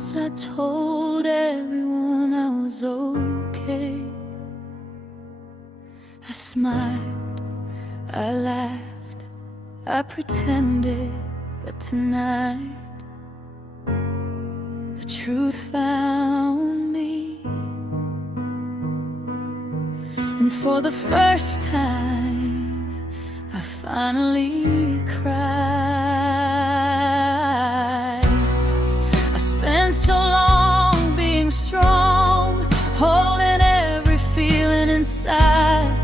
once I told everyone I was okay. I smiled, I laughed, I pretended, but tonight the truth found me. And for the first time I finally cried. I spent so long being strong, holding every feeling inside,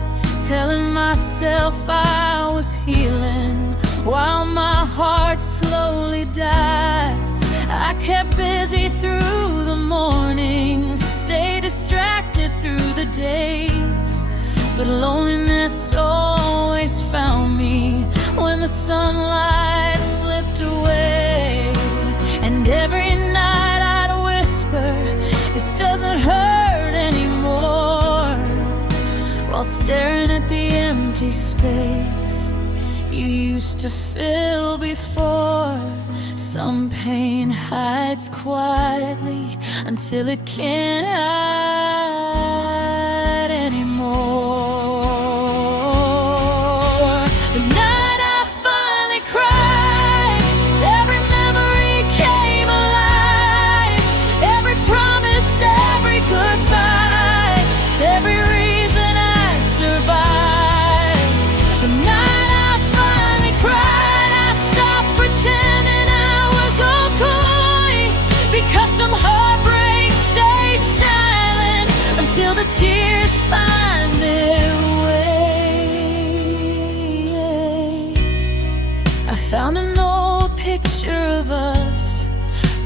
telling myself I was healing while my heart slowly died. I kept busy through the mornings, stayed distracted through the days, but loneliness always found me when the sunlight slipped away. And every night I'd whisper, "This doesn't hurt anymore," while staring at the empty space you used to fill before. Some pain hides quietly until it can't hide anymore. The night I finally cried, every memory came alive, every promise, every goodbye, every reason I survived. The night I finally cried, I stopped pretending I was okay, because some heartbreaks stay silent until the tears find their way. I found an old picture of us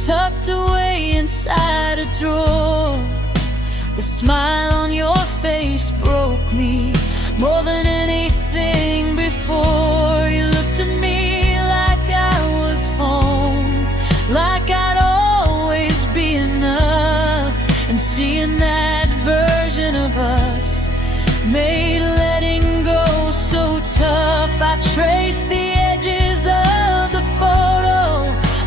tucked away inside a drawer. The smile on your face broke me more than anything before. You looked at me like I was home, like I'd always be enough. And seeing that version of us made letting go so tough. I traced the edges of the photo,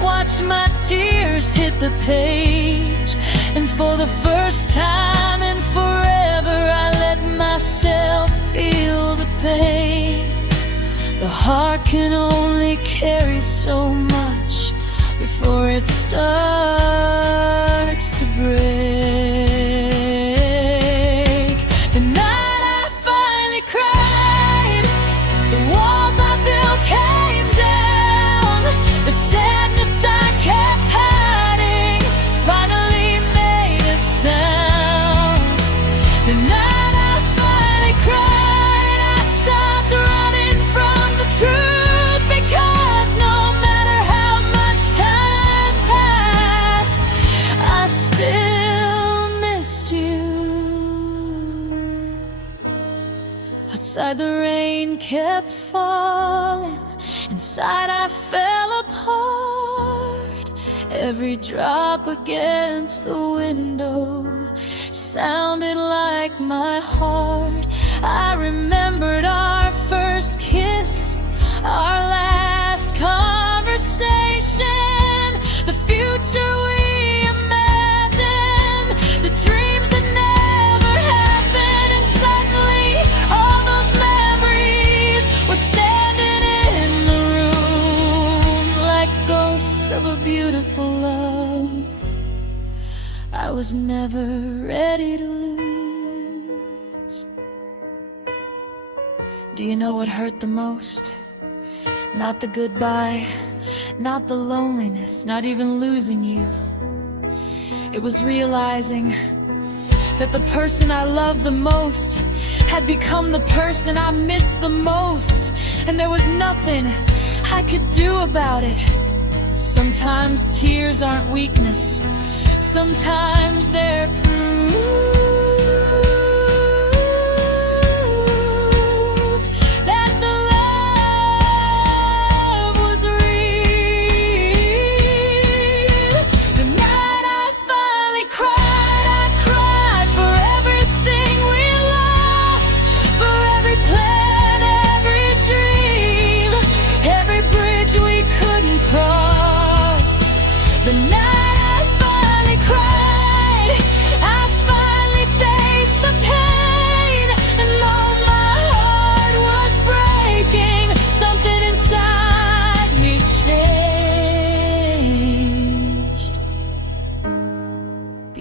watched my tears hit the page, and for the first time in forever I let myself feel the pain. The heart can only carry so much before it starts to break. The night I finally cried, the walls I built came down, the sadness I kept hiding finally made a sound. The night I finally cried, I stopped running from the truth, because no matter how much time passed, I still missed you. Outside the rain kept falling, inside I fell apart. Every drop against the window sounded like my heart. I remembered our first kiss, our last conversation, the future we imagined, the dreams that never happened. And suddenly all those memories were standing in the room like ghosts of a beautiful love I was never ready to lose. Do you know what hurt the most? Not the goodbye, not the loneliness, not even losing you. It was realizing that the person I loved the most had become the person I missed the most, and there was nothing I could do about it. Sometimes tears aren't weakness, sometimes they're proof that the love was real. The night I finally cried, I cried for everything we lost, for every plan, every dream, every bridge we couldn't cross. The night I finally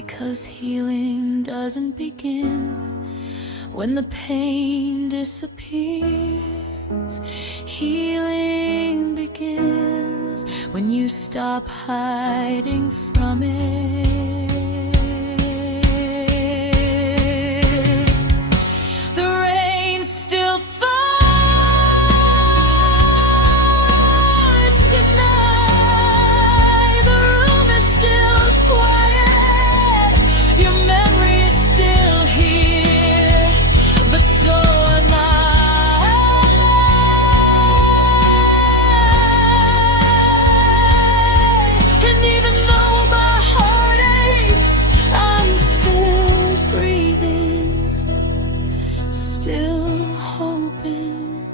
because healing doesn't begin when the pain disappears. Healing begins when you stop hiding from it. The rain still falls tonight. The room is still quiet. Your memory is still here, but so am I. And even though my heart aches, I'm still breathing, still hoping,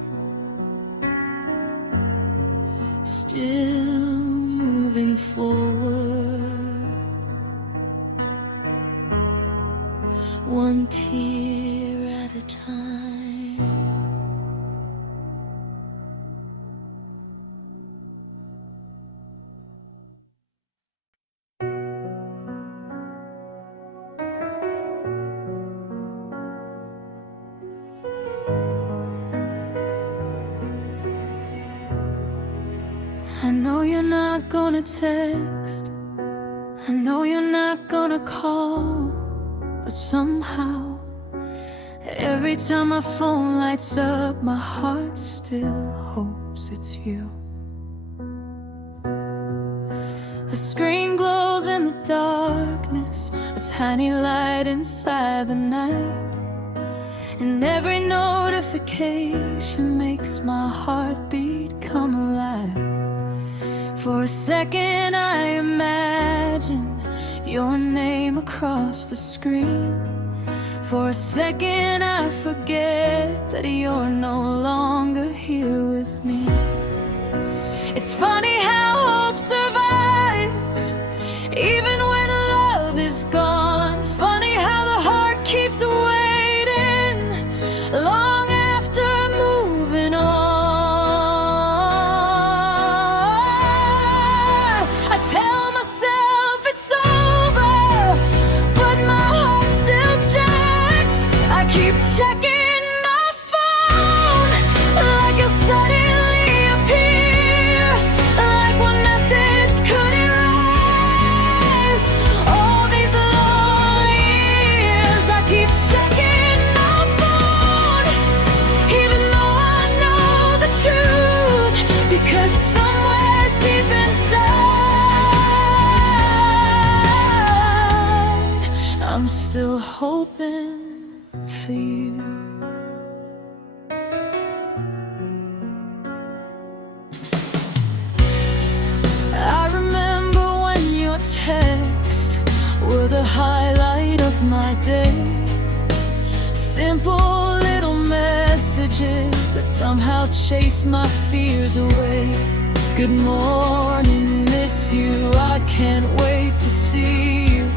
still moving forward, one tear at a time. I know you're not gonna text, I know you're not gonna call, but somehow, every time my phone lights up, my heart still hopes it's you. A screen glows in the darkness, a tiny light inside the night, and every notification makes my heartbeat come alive. For a second I imagine your name across the screen. For a second I forget that you're no longer here with me. It's funny how hope survives even when love is gone. Funny how the heart keeps waiting long after moving on. I tell myself it's over, but my heart still checks. I keep checking my phone like you'll suddenly appear, like one message could erase all these long years. I keep checking my phone, even though I know the truth, because somewhere deep inside, I'm still hoping for you. I remember when your texts were the highlight of my day. Simple little messages that somehow chased my fears away. Good morning, miss you, I can't wait to see you.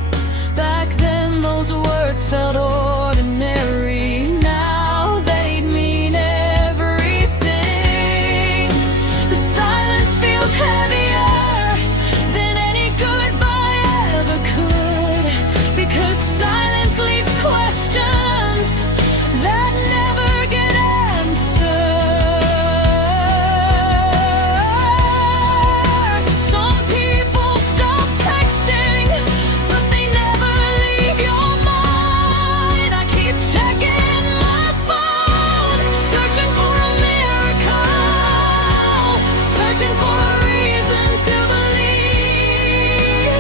Back then those words felt ordinary, now they mean everything. The silence feels heavier than any goodbye ever could, because silence leaves questions that never get answered. Some people stop texting, but they never leave your mind. I keep checking my phone, searching for a miracle, searching for a reason to believe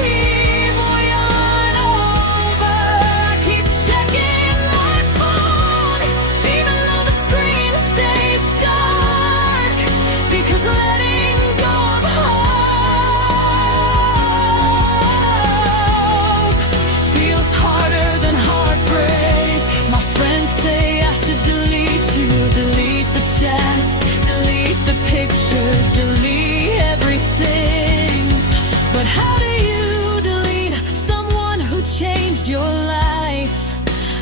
we aren't over. I keep checking my phone, even though the screen stays dark, because letting go of hope feels harder than heartbreak. My friends say I should delete you, delete the chats, delete the pictures, delete everything. But how do you delete someone who changed your life?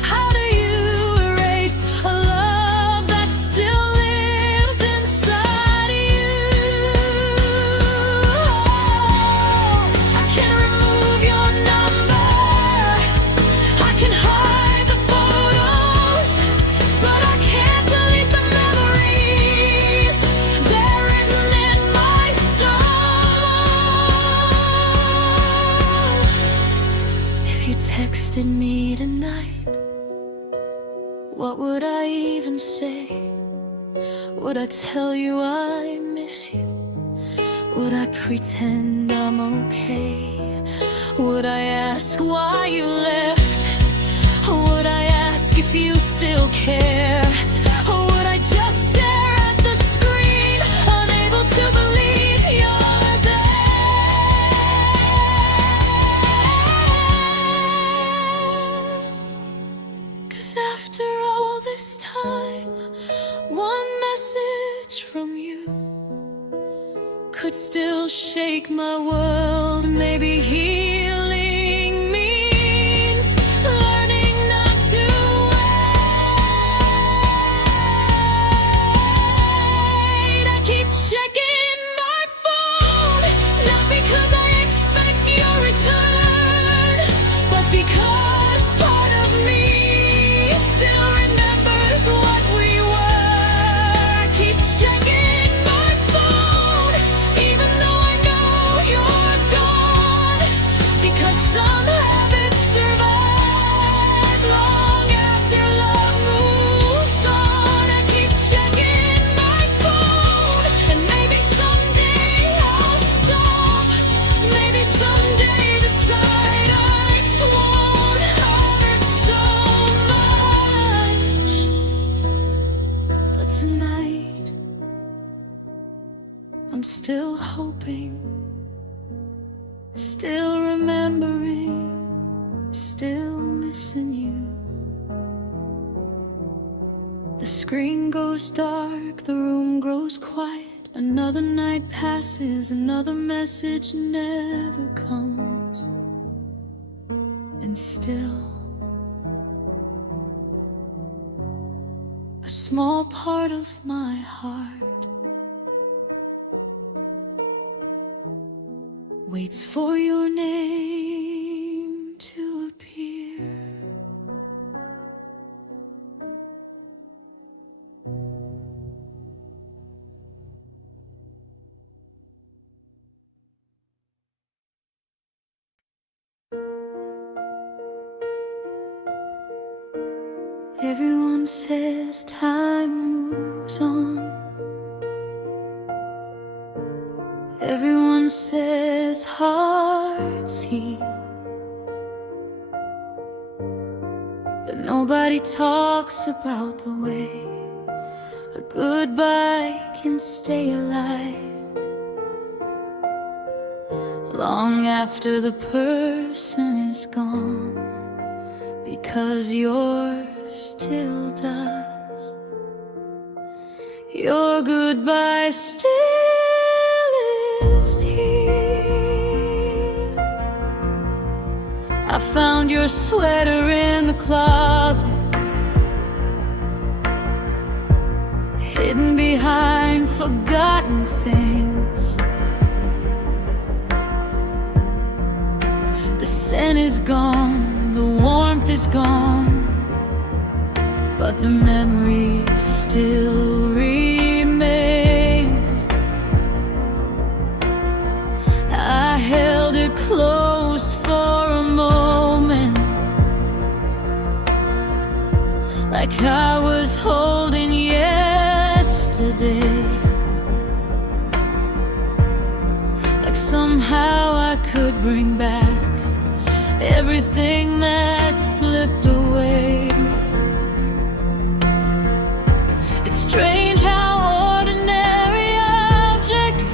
How do you erase a love that still lives inside you? I can't remove your number, you texted me tonight, what would I even say? Would I tell you I miss you? Would I pretend I'm okay? Would I ask why you left? Would I ask if you still care? Or would I just stare at the screen, unable to believe you're there? 'Cause after all this time, one message from you could still shake my world. Maybe healing means learning not to wait. I keep checking my phone, not because I expect your return, but because part of me still remembers what we were. I keep checking my phone, even though I know you're gone, because some habits survive long after love moves on. I keep checking my phone, and maybe someday I'll stop. Maybe someday decide I won't hurt so much. But tonight I'm still hoping, still remembering, still missing you. The screen goes dark, the room grows quiet. Another night passes, another message never comes. And still, a small part of my heart waits for your name to appear. Everyone says time moves on. Everyone says hearts heal, but nobody talks about the way a goodbye can stay alive long after the person is gone, because yours still does. Your goodbye still lives here. I found your sweater in the closet, hidden behind forgotten things. The scent is gone, the warmth is gone, but the memories still remain. I held it close for a moment, like I was holding yesterday, like somehow I could bring back everything that slipped away. It's strange how ordinary objects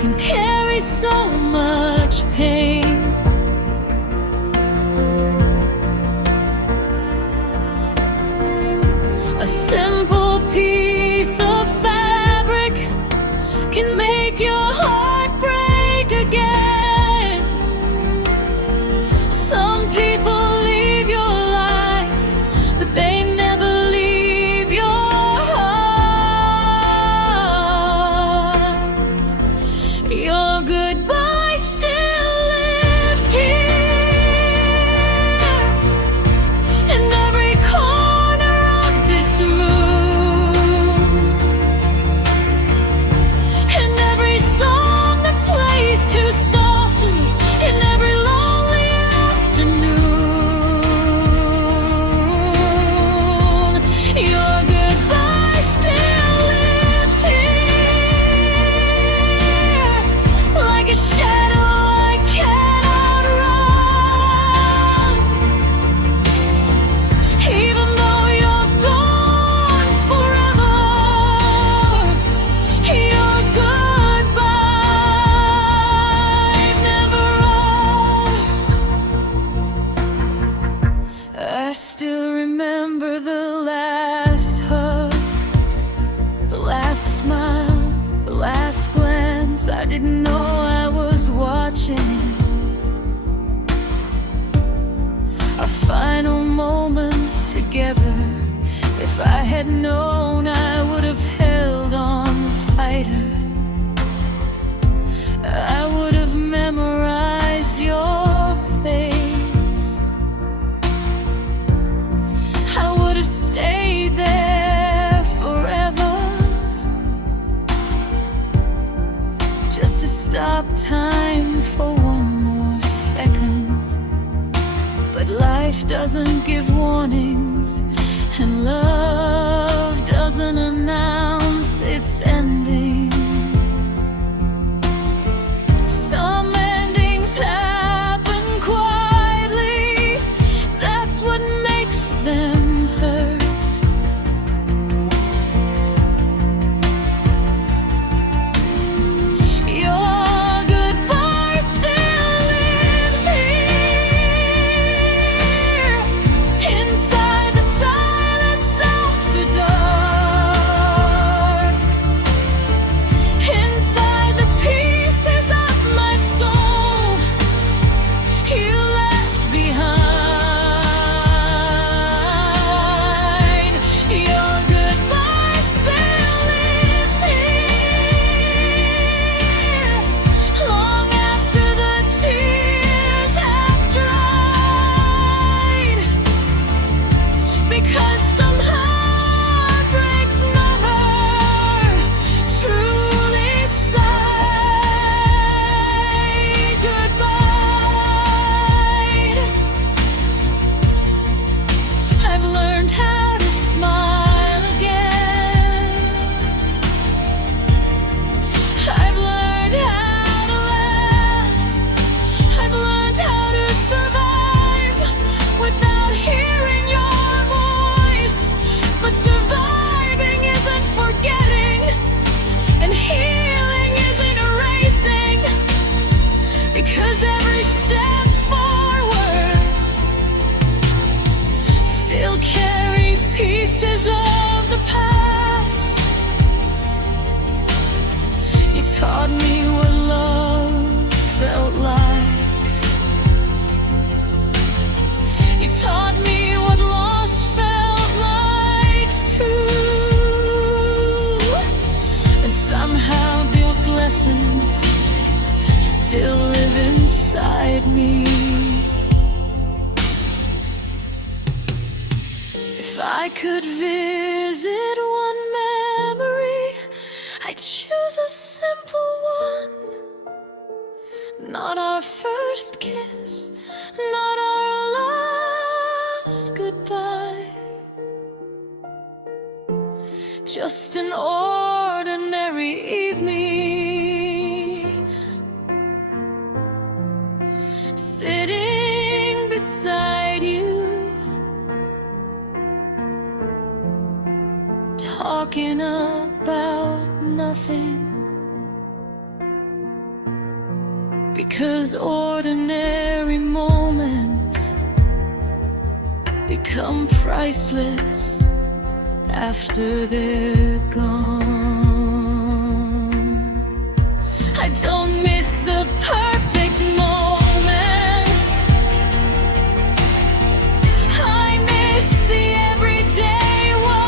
can carry so much pain. A simple piece of fabric can make your heart break again. Some people leave your life still remember the last hug, the last smile, the last glance. I didn't know I was watching. Our final moments together. If I had known, I would have held on tighter. I would have memorized your face. I would have stayed there forever, just to stop time for one more second. But life doesn't give warnings, and love doesn't announce its ending. Some endings happen quietly, that's what makes them hurt. Your goodbye still lives here, inside the silence after dark, inside the pieces of my soul you left behind. Your goodbye still lives here, long after the tears have dried, because some heartbreaks never truly say goodbye. I've learned how to smile again. I've learned how to laugh. I've learned how to survive without hearing your voice. But surviving isn't forgetting, and healing isn't erasing, because every step forward still carries pieces of the past. You taught me what love felt like. You taught me what loss felt like too. And somehow those lessons still live inside me. If I could visit one memory, I'd choose a simple one. Not our first kiss, not our last goodbye, just an ordinary evening, sitting beside you, talking about nothing, because ordinary moments become priceless after they're gone. I don't miss the perfect moments, I miss the everyday ones.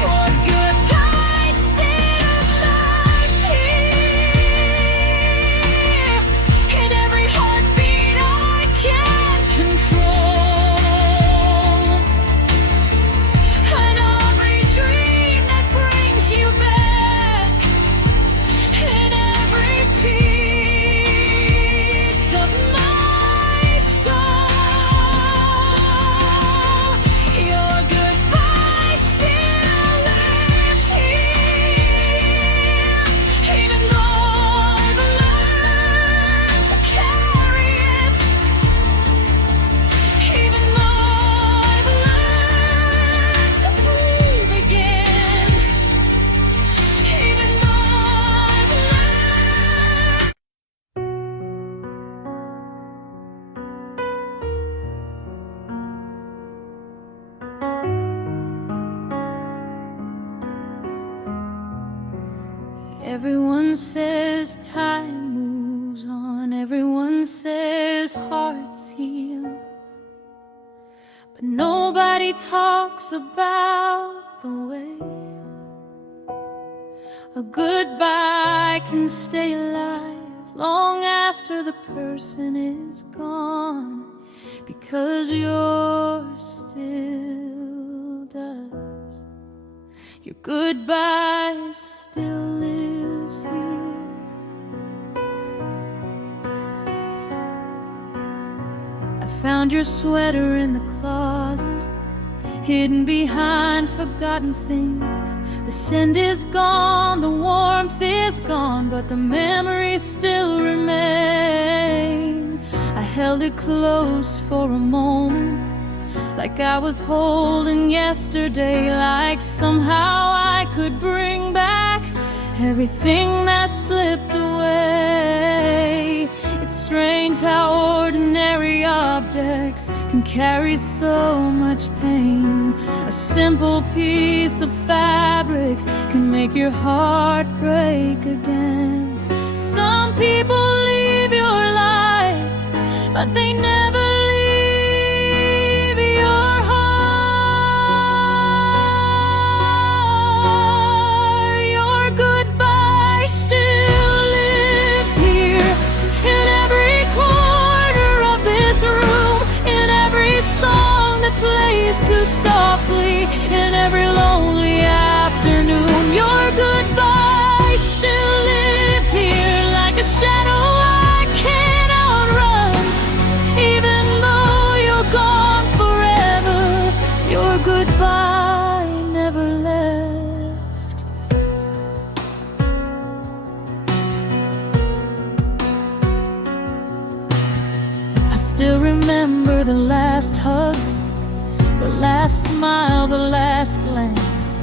Your goodbye still lives here, in every heartbeat I can't control, and every dream that brings you back Everyone says time moves on, everyone says hearts heal, but nobody talks about the way a goodbye can stay alive long after the person is gone, because yours still does. Your goodbye still lives here. I found your sweater in the closet, hidden behind forgotten things. The scent is gone, the warmth is gone, but the memories still remain. I held it close for a moment, like I was holding yesterday, like somehow I could bring back everything that slipped away. It's strange how ordinary objects can carry so much pain. A simple piece of fabric can make your heart break again. Some people leave your life, but they never leave your heart. Your goodbye still lives here, in every corner of this room, in every song that plays too softly, in every lonely afternoon. Your goodbye still lives here, like a shadow I can't outrun. Even though you're gone forever, your goodbye never left. I still remember the last hug, the last smile, the last glance.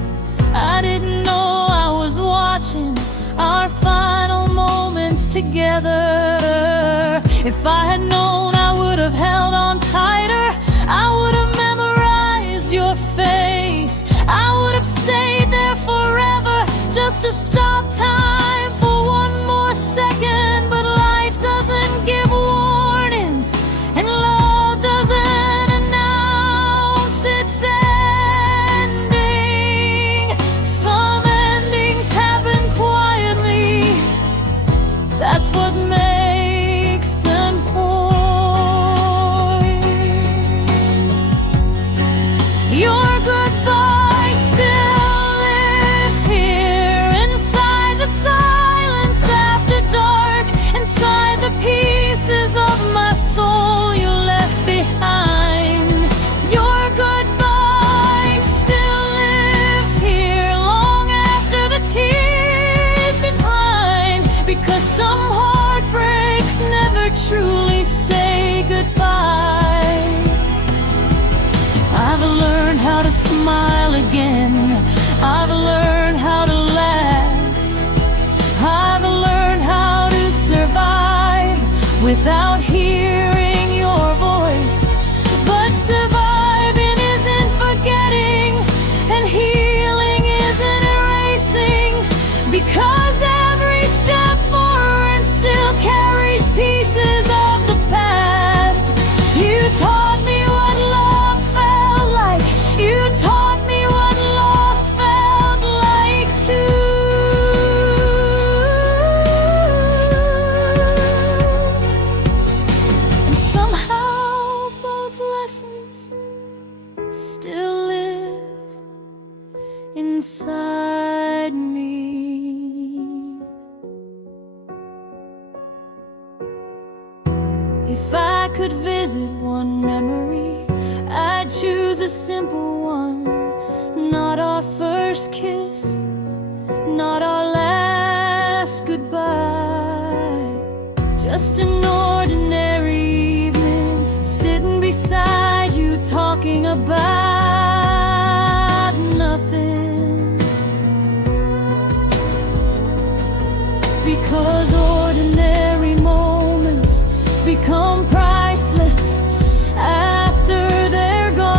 I didn't know I was watching our final moments together. If I had known, I would have held on tighter. I would have memorized your face. I would have stayed there forever, just to stop time for one more second. But life doesn't give warnings, and love doesn't announce its ending. Some endings happen quietly, that's what makes them point. Your goodbye still lives here, inside the silence after dark, inside the pieces of my soul you left behind. Your goodbye still lives here, long after the tears behind, because some heartbreaks never truly say goodbye. I've learned how to smile again, I've learned how to laugh, I've learned how to survive without hearing your voice. But surviving isn't forgetting, and healing isn't erasing, because every step forward still carries pieces of the past. You taught me what love felt like, you taught me what loss felt like too. And somehow both lessons still live inside me. If I could visit one memory, I'd choose a simple one. Not our first kiss, not our last goodbye, just an ordinary evening, sitting beside you, talking about nothing. Because ordinary moments become priceless after they're gone.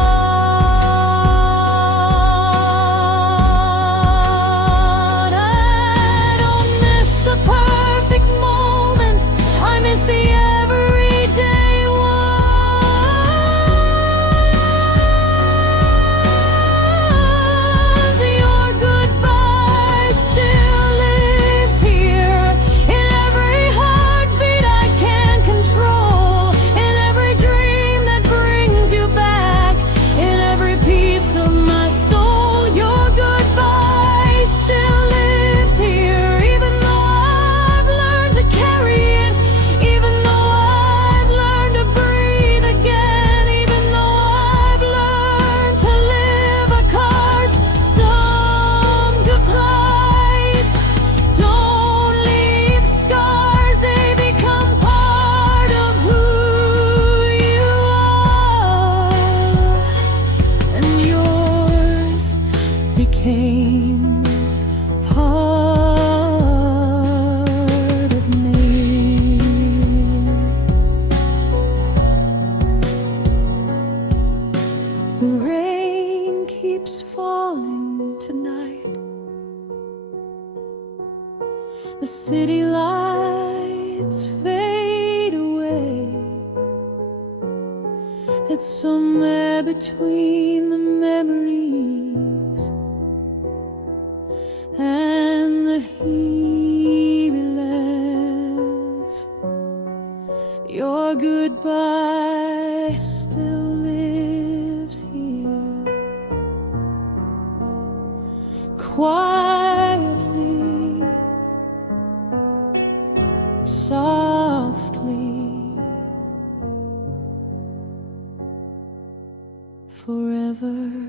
I don't that somewhere between the memories and the here we left, your goodbye still lives here, quietly, softly, forever.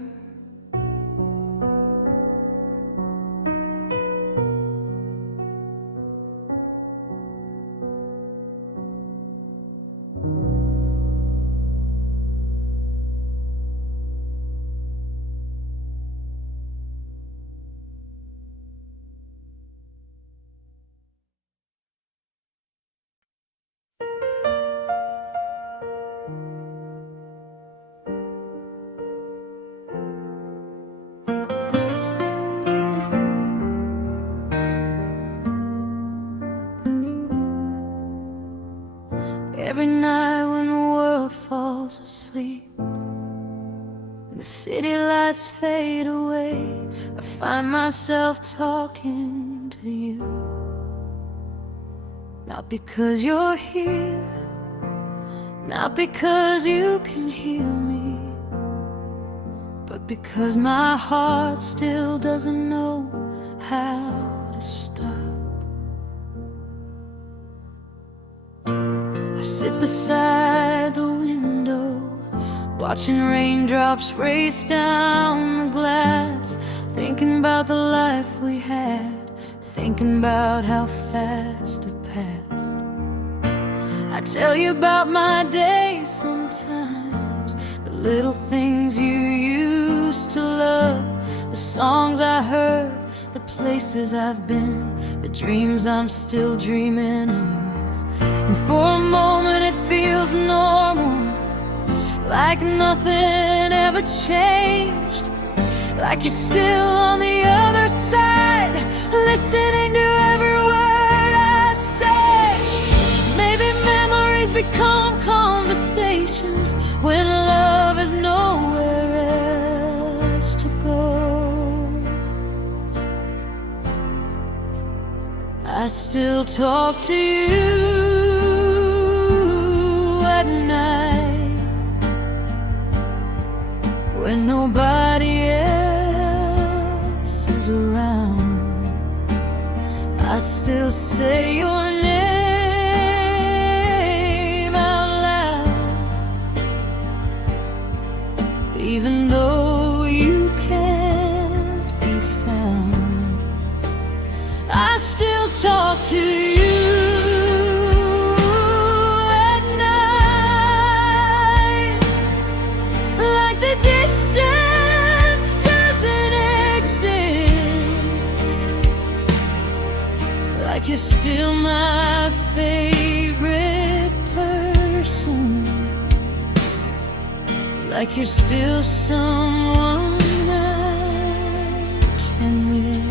Every night when the world falls asleep and the city lights fade away, I find myself talking to you. Not because you're here, not because you can hear me, but because my heart still doesn't know how to stop. I sit beside the window, watching raindrops race down the glass, thinking about the life we had, thinking about how fast it passed. I tell you about my days sometimes, the little things you used to love, the songs I heard, the places I've been, the dreams I'm still dreaming of. And for a moment it feels normal, like nothing ever changed, like you're still on the other side, listening to every word I say. Maybe memories become conversations when love is nowhere else to go. I still talk to you at night when nobody else is around. I still say your name out loud, even though you can't be found. I still talk to you at night, like the distance doesn't exist, like you're still my favorite person, like you're still someone I can miss.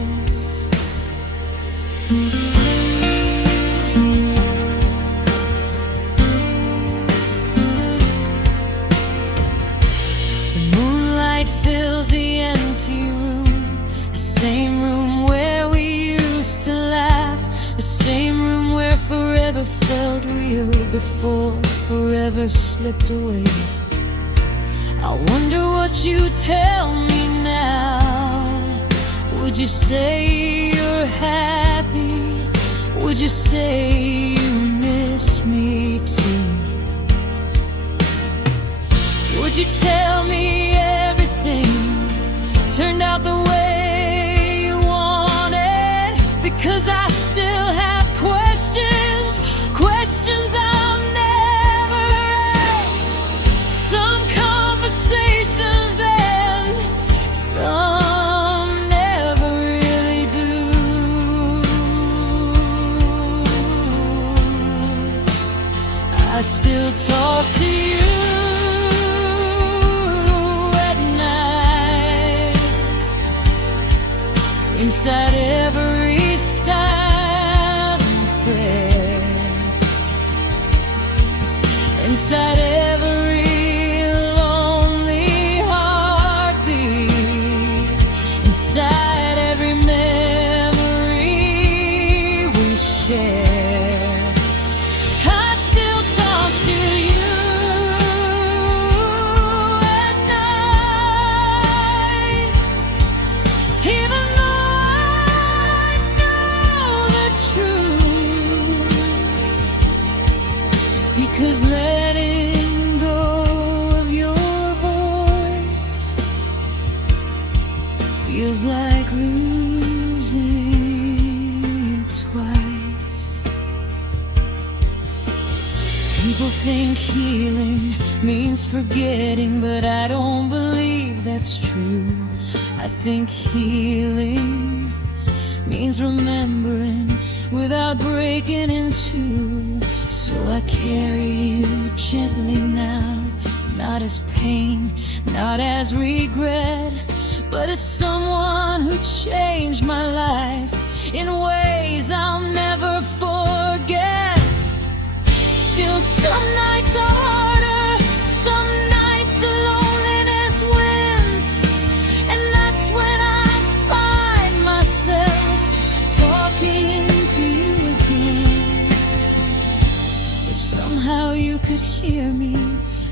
The moonlight fills the empty room, the same room where we used to laugh, the same room where forever felt real before forever slipped away. I wonder what you tell me now. Would you say you're happy? Would you say you miss me too? Would you tell me everything turned out the way you wanted? Because I still have questions, questions I'll never ask. Some conversations end, some never really do. I still talk to you at night, inside every silent prayer, inside every Because letting go of your voice feels like losing it twice. People think healing means forgetting, but I don't believe that's true. I think healing means remembering without breaking in two. So I carry you gently now, not as pain, not as regret, but as someone who changed my life in ways I'll never forget. Still some nights are harder, some nights the loneliness wins, and that's when I find myself talking to you again. If somehow you could hear me,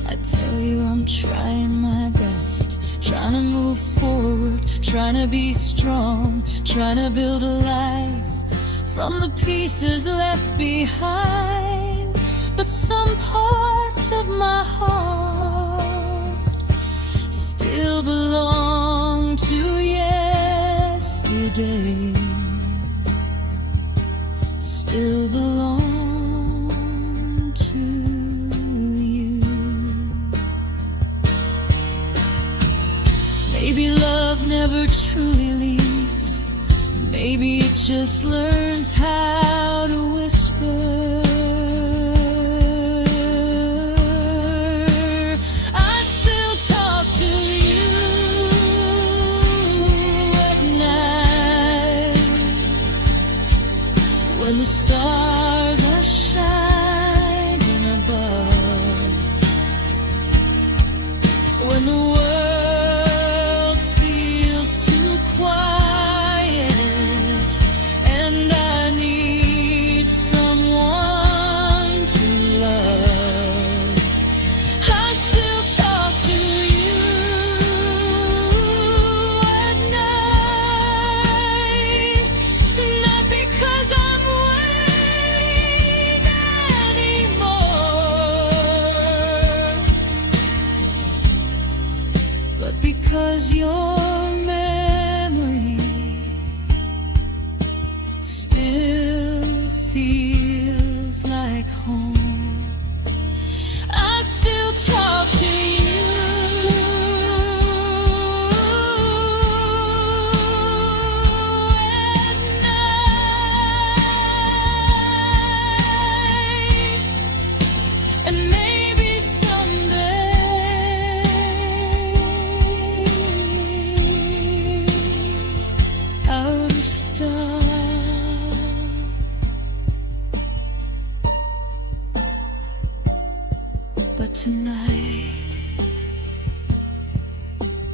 I tell you I'm trying my best, trying to move forward, trying to be strong, trying to build a life from the pieces left behind. But some parts of my heart still belong to yesterday, still belong to you. Maybe love never truly leaves, maybe it just learns how to whisper. When the stars are shining above, when the world feels too quiet, and I need someone to love, I still talk to you at night, not because I'm because your memory still feels like home. I still talk to you at night, and maybe someday but tonight,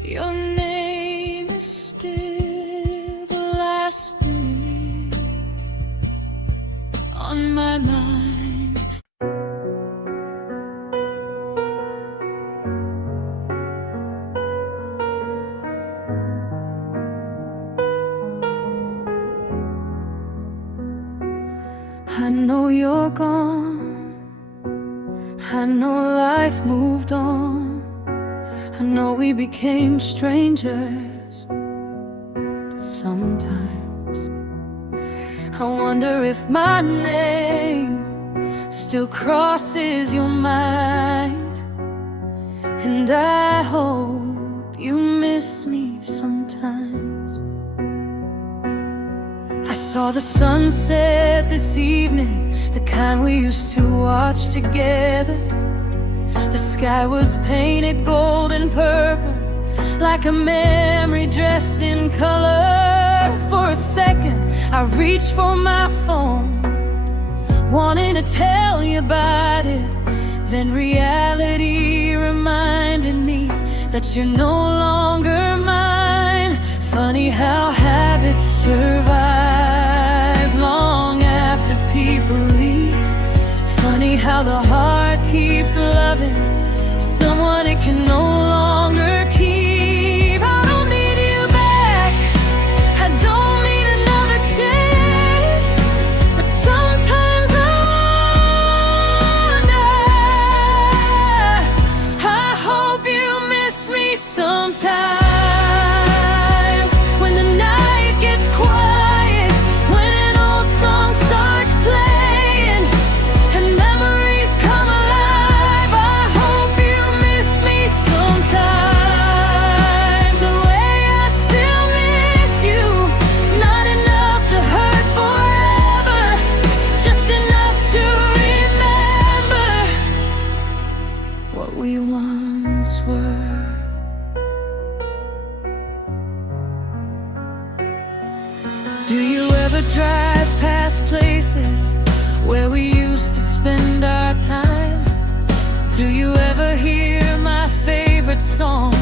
your name is still the last thing on my mind. I know you're gone, I know life moved on, I know we became strangers, but sometimes I wonder if my name still crosses your mind, and I hope you miss me sometimes. I saw the sunset this evening, the kind we used to watch together. The sky was painted gold and purple, like a memory dressed in color. For a second, I reached for my phone, wanting to tell you about it. Then reality reminded me that you're no longer mine. Funny how habits survive long after people leave. Funny how the heart keeps loving someone it can no longer keep. I don't need you back, I don't need another chance, but sometimes I wonder we once were. Do you ever drive past places where we used to spend our time? Do you ever hear my favorite song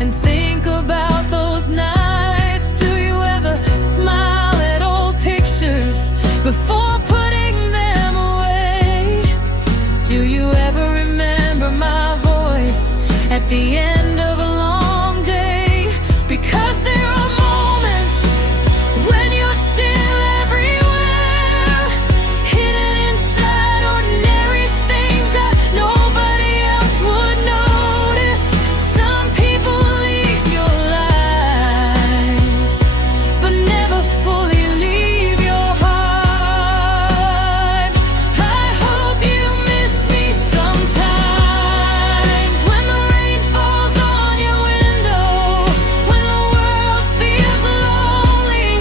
and think about those nights? Do you ever smile at old pictures before putting them away? Do you ever remember my voice at the end of a long day? Because there are moments when you're still everywhere, hidden inside ordinary things that nobody else would notice. Some people leave your life, but never fully leave your heart. I hope you miss me sometimes, when the rain falls on your window, when the world feels lonely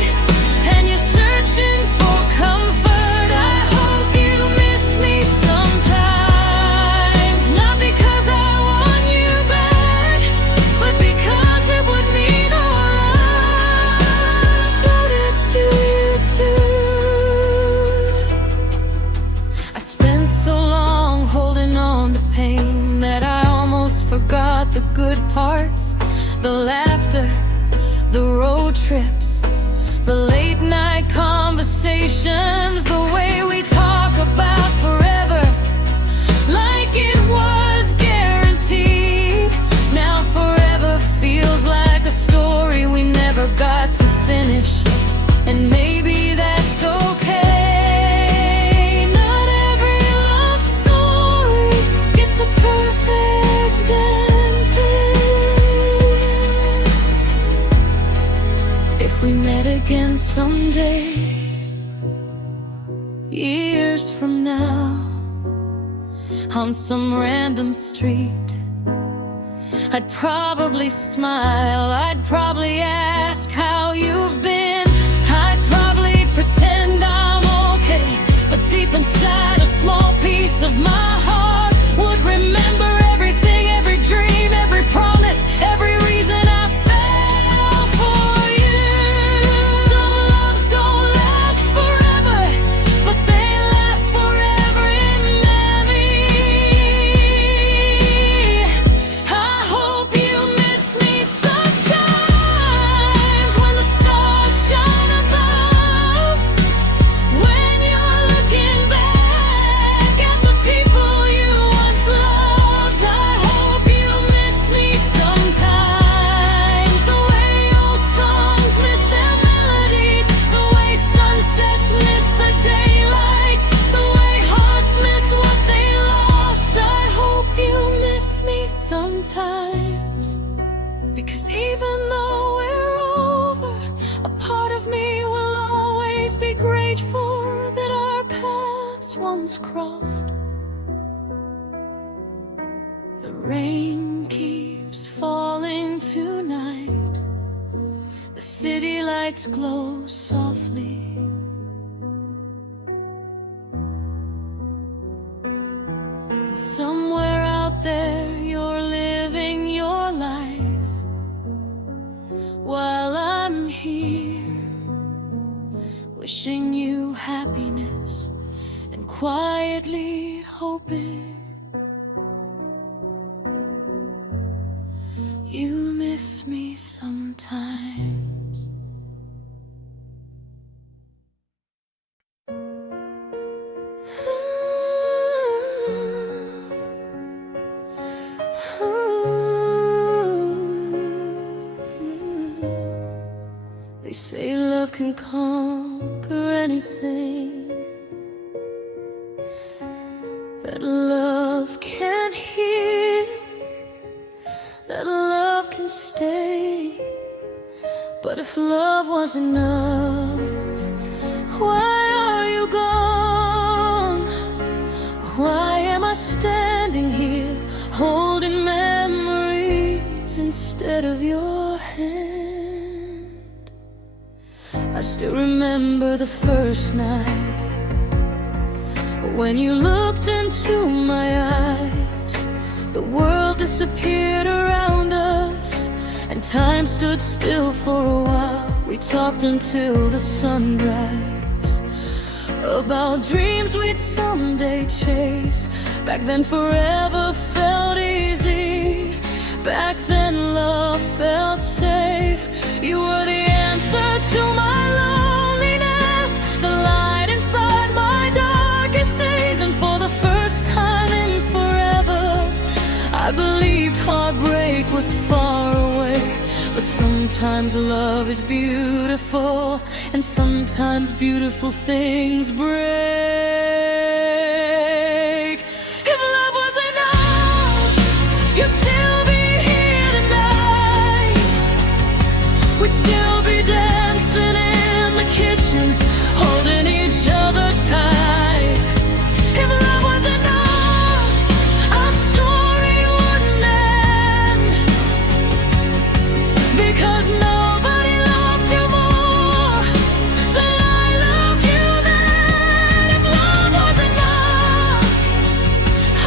and you're searching for comfort. I hope you miss me sometimes, not because I want you back, but because it would mean a lot to you too. I spent so long holding on to pain that I almost forgot the good parts, the laughter, the road trips, the late night conversations, the way we talk about forever like it was guaranteed. Now forever feels like a story we never got to finish, and maybe that's okay. Not every love story gets a perfect ending. If we met again someday, years from now, on some random street, I'd probably smile, I'd probably ask how you've been, I'd probably pretend I'm okay, but deep inside a small piece of my heart would remember everything, every dream, every promise, every reason I fell for you. Some loves don't last forever, but they last forever in memory. I hope you miss me sometimes, when the stars shine above, when you're looking back at the people you once loved. I hope you miss me sometimes, the way old songs miss their melodies, the way sunsets miss the daylight, the way hearts miss what they lost. I hope you miss me sometimes, because even though we're over, a part of me will always be grateful that our paths once crossed. The rain keeps falling tonight, the city lights glow softly, and somewhere out there you're living your life, while I'm here wishing you happiness and quietly hoping you miss me sometimes. They say love can conquer anything, that love can heal, that love can stay. But if love was enough, why are you gone? Why am I standing here holding memories instead of your hand? I still remember the first night when you looked into my eyes. The world time stood still for a while. We talked until the sunrise, about dreams we'd someday chase. Back then forever felt easy. Back then love felt safe. You were the answer to my loneliness, the light inside my darkest days. And for the first time in forever, I believed heartbreak was far away. But sometimes love is beautiful, and sometimes beautiful things break. If love was enough, you'd still be here tonight. We'd still be dancing in the kitchen, holding each other tight. If love was enough, our story wouldn't end, because nobody loved you more than I loved you then. If love was enough,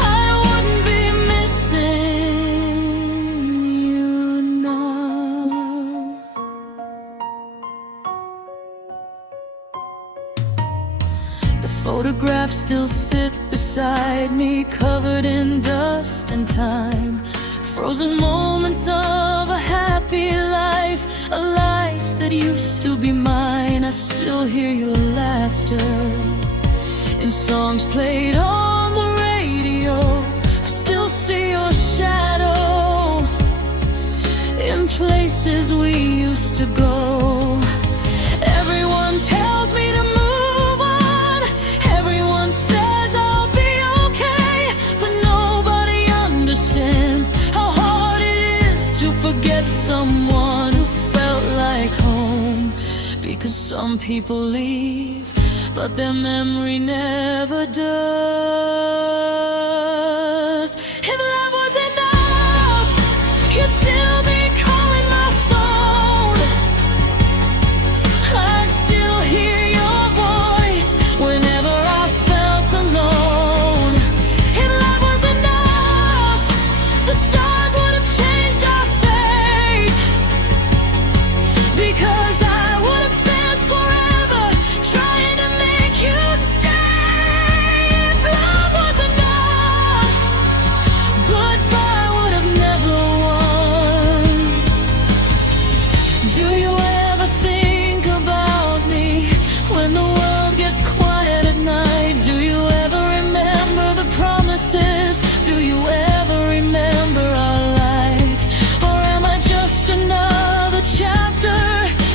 I wouldn't be missing you now. The photographs still sit beside me, covered in dust and time. Frozen moments of a happy life, a life that used to be mine. I still hear your laughter in songs played on the radio. I still see your shadow in places we used to go. Everyone tells me to move on, everyone says I'll be okay, but nobody understands how hard it is to forget someone who felt like home. Because some people leave, but their memory never does. If love was enough, you'd still be calling my phone. I'd still hear your voice whenever I felt alone. If love was enough, the stars would have changed our fate, because I would have spent forever trying to make you stay. If love was enough, goodbye would have never won. Do you ever think about me when the world gets quiet at night? Do you ever remember the promises? Do you ever remember our light? Or am I just another chapter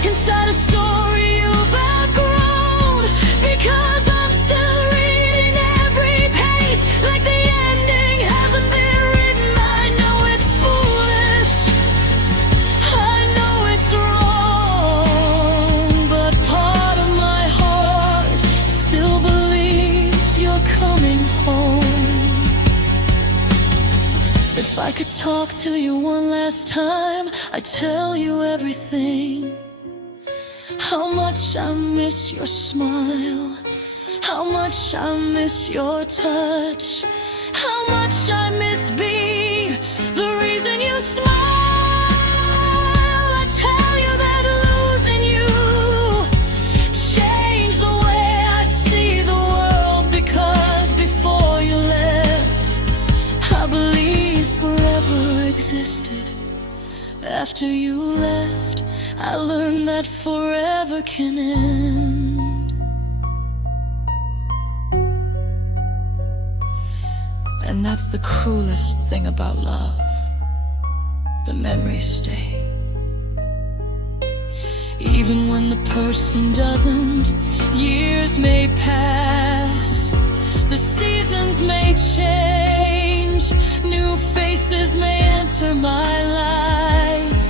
inside a story you've outgrown? Because I'm still reading every page like the ending hasn't been written. I know it's foolish, I know it's wrong, but part of my heart still believes you're coming home. If I could talk to you one last time, I'd tell you everything. How much I miss your smile, how much I miss your touch, how much I miss being the reason you smile. I tell you that losing you changed the way I see the world, because before you left, I believed forever existed. After you left, I learned that forever can end. And that's the cruelest thing about love. The memories stay. Even when the person doesn't, years may pass, the seasons may change, new faces may enter my life,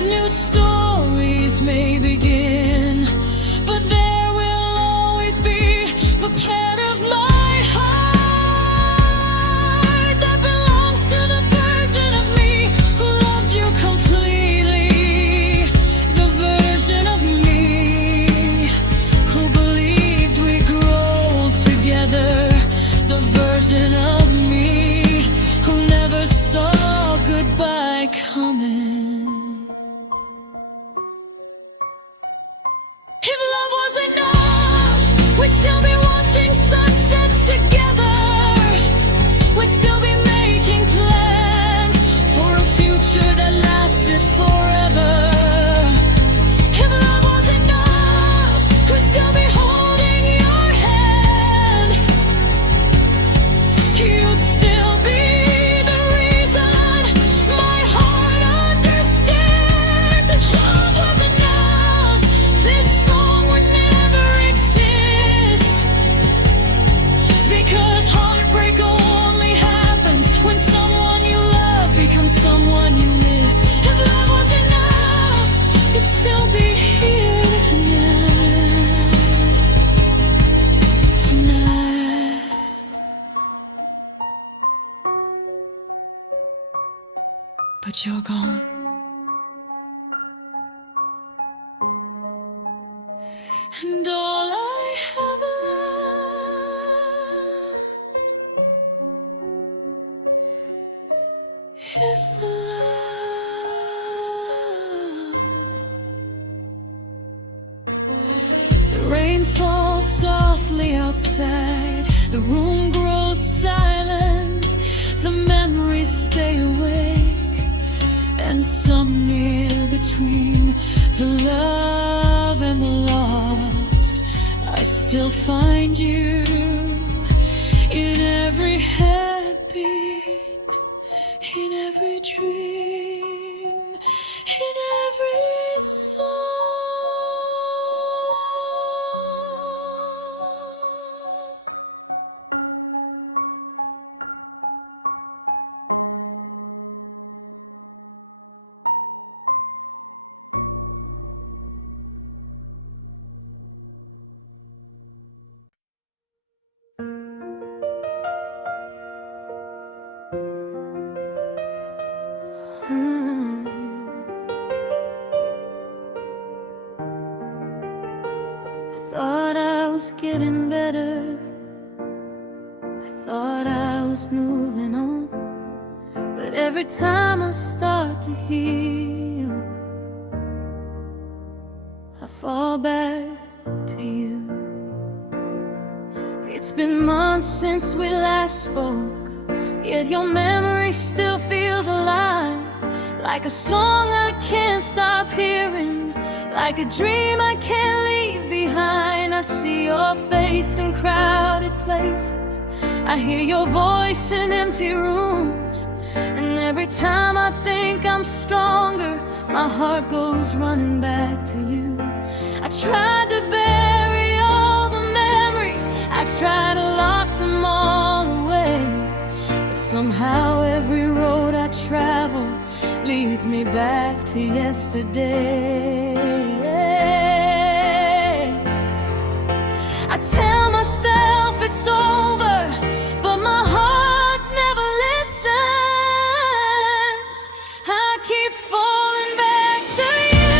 new stories may begin, but there will always be the part of my heart that belongs to the version of me who loved you completely, the version of me who believed we'd grow together, the version of me who never saw goodbye coming. but you're gone. And all I have left is the love. The rain falls softly outside, the room grows silent, the memories stay awake, and somewhere between the love and the loss, I still find you in every heartbeat, in every dream, in every song. I thought I was getting better, I thought I was moving on, but every time I start to heal, I fall back to you. It's been months since we last spoke, yet your memory still feels alive, like a song I can't stop hearing, like a dream I can't leave behind. I see your face in crowded places, I hear your voice in empty rooms, and every time I think I'm stronger, my heart goes running back to you. I tried to bury all the memories, I tried to lock them all away, but somehow every road I travel leads me back to yesterday. I tell myself it's over, but my heart never listens. I keep falling back to you,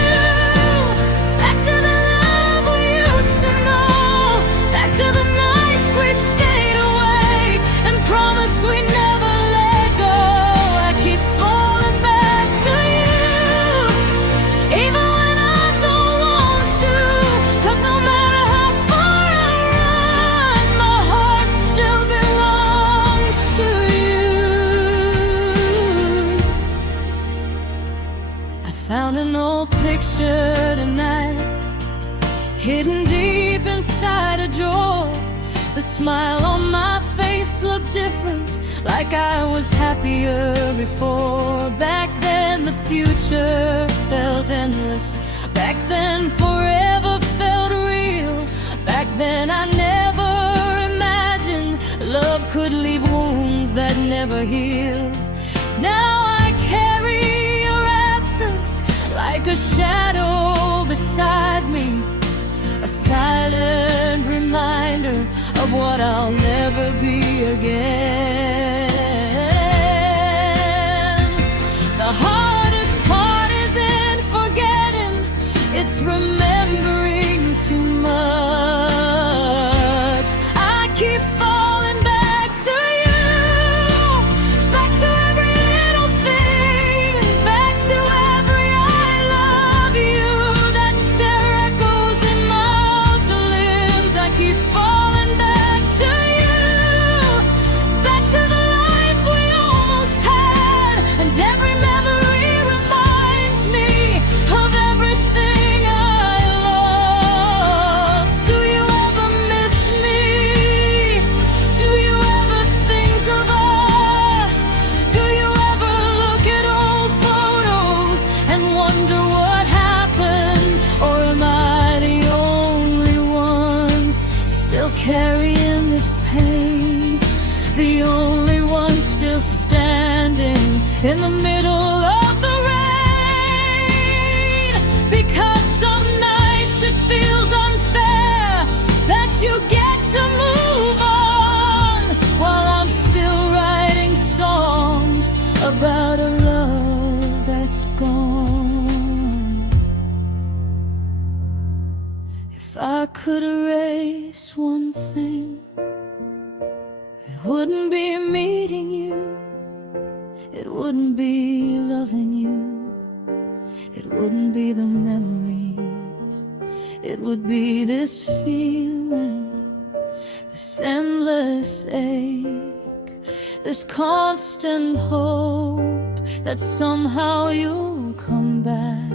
back to the love we used to know, back to the nights we stayed awake and promised we'd never let go. I keep falling back to you, even when I don't want to, 'cause no matter how far I run, my heart still belongs to you. I found an old picture tonight, hidden deep inside a drawer. The smile on my face looked different, like I was happier before. Back then the future felt endless, back then forever felt real. Back then I never imagined love could leave wounds that never heal. Now I carry your absence like a shadow beside me, a silent reminder of what I'll never be again. The hardest part isn't forgetting, it's remembering too much. I keep falling back to you, back to every little thing, back to every I love you that stare echoes in my outer limbs. I keep falling back to you, back to the life we almost had, and every memory reminds me of everything I lost. Do you ever miss me? Do you ever think of us? Do you ever look at old photos and wonder what happened? Or am I the only one still carrying this pain? The only one still standing in the middle of the rain? Because some nights it feels unfair that you get to move on while I'm still writing songs about a love could erase one thing, it wouldn't be meeting you, it wouldn't be loving you, it wouldn't be the memories, it would be this feeling, this endless ache, this constant hope that somehow you'll come back,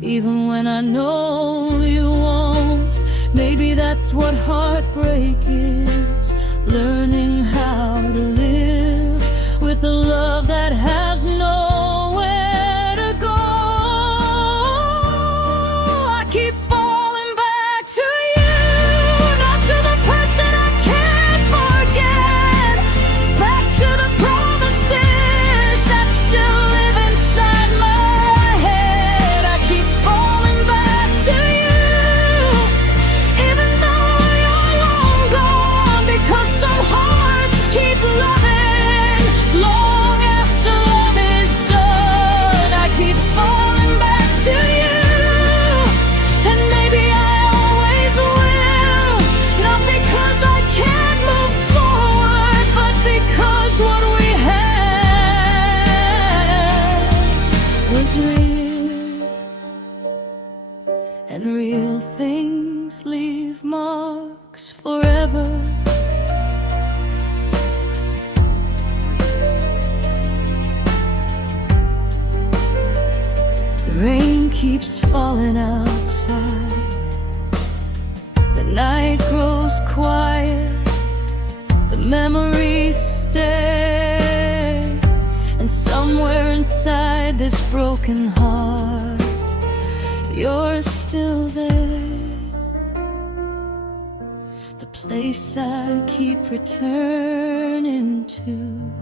even when I know you won't. Maybe that's what heartbreak is, learning how to live with a love that has nowhere to go. I keep falling back to you, not to the person I can't forget, back to the promises that still live inside my head. I keep falling back to you, even though you're long gone, because some hearts keep loving long after love is done. I keep falling back to you, and maybe I always will, not because I can't move forward, but because what we had was real, and real things leave marks forever. The rain keeps falling outside, the night grows quiet, the memories stay, and somewhere inside this broken heart, you're still there. The place I keep returning to,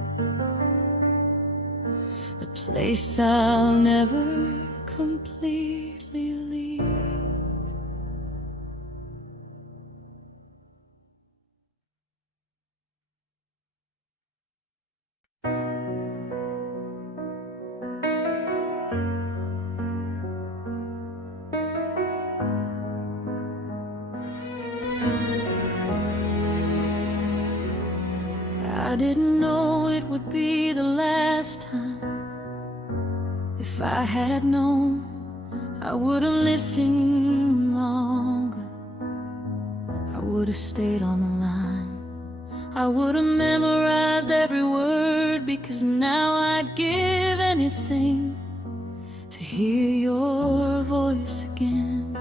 the place I'll never completely leave. I didn't know it would be the last time. If I had known, I would have listened longer, I would have stayed on the line, I would have memorized every word, because now I'd give anything to hear your voice again.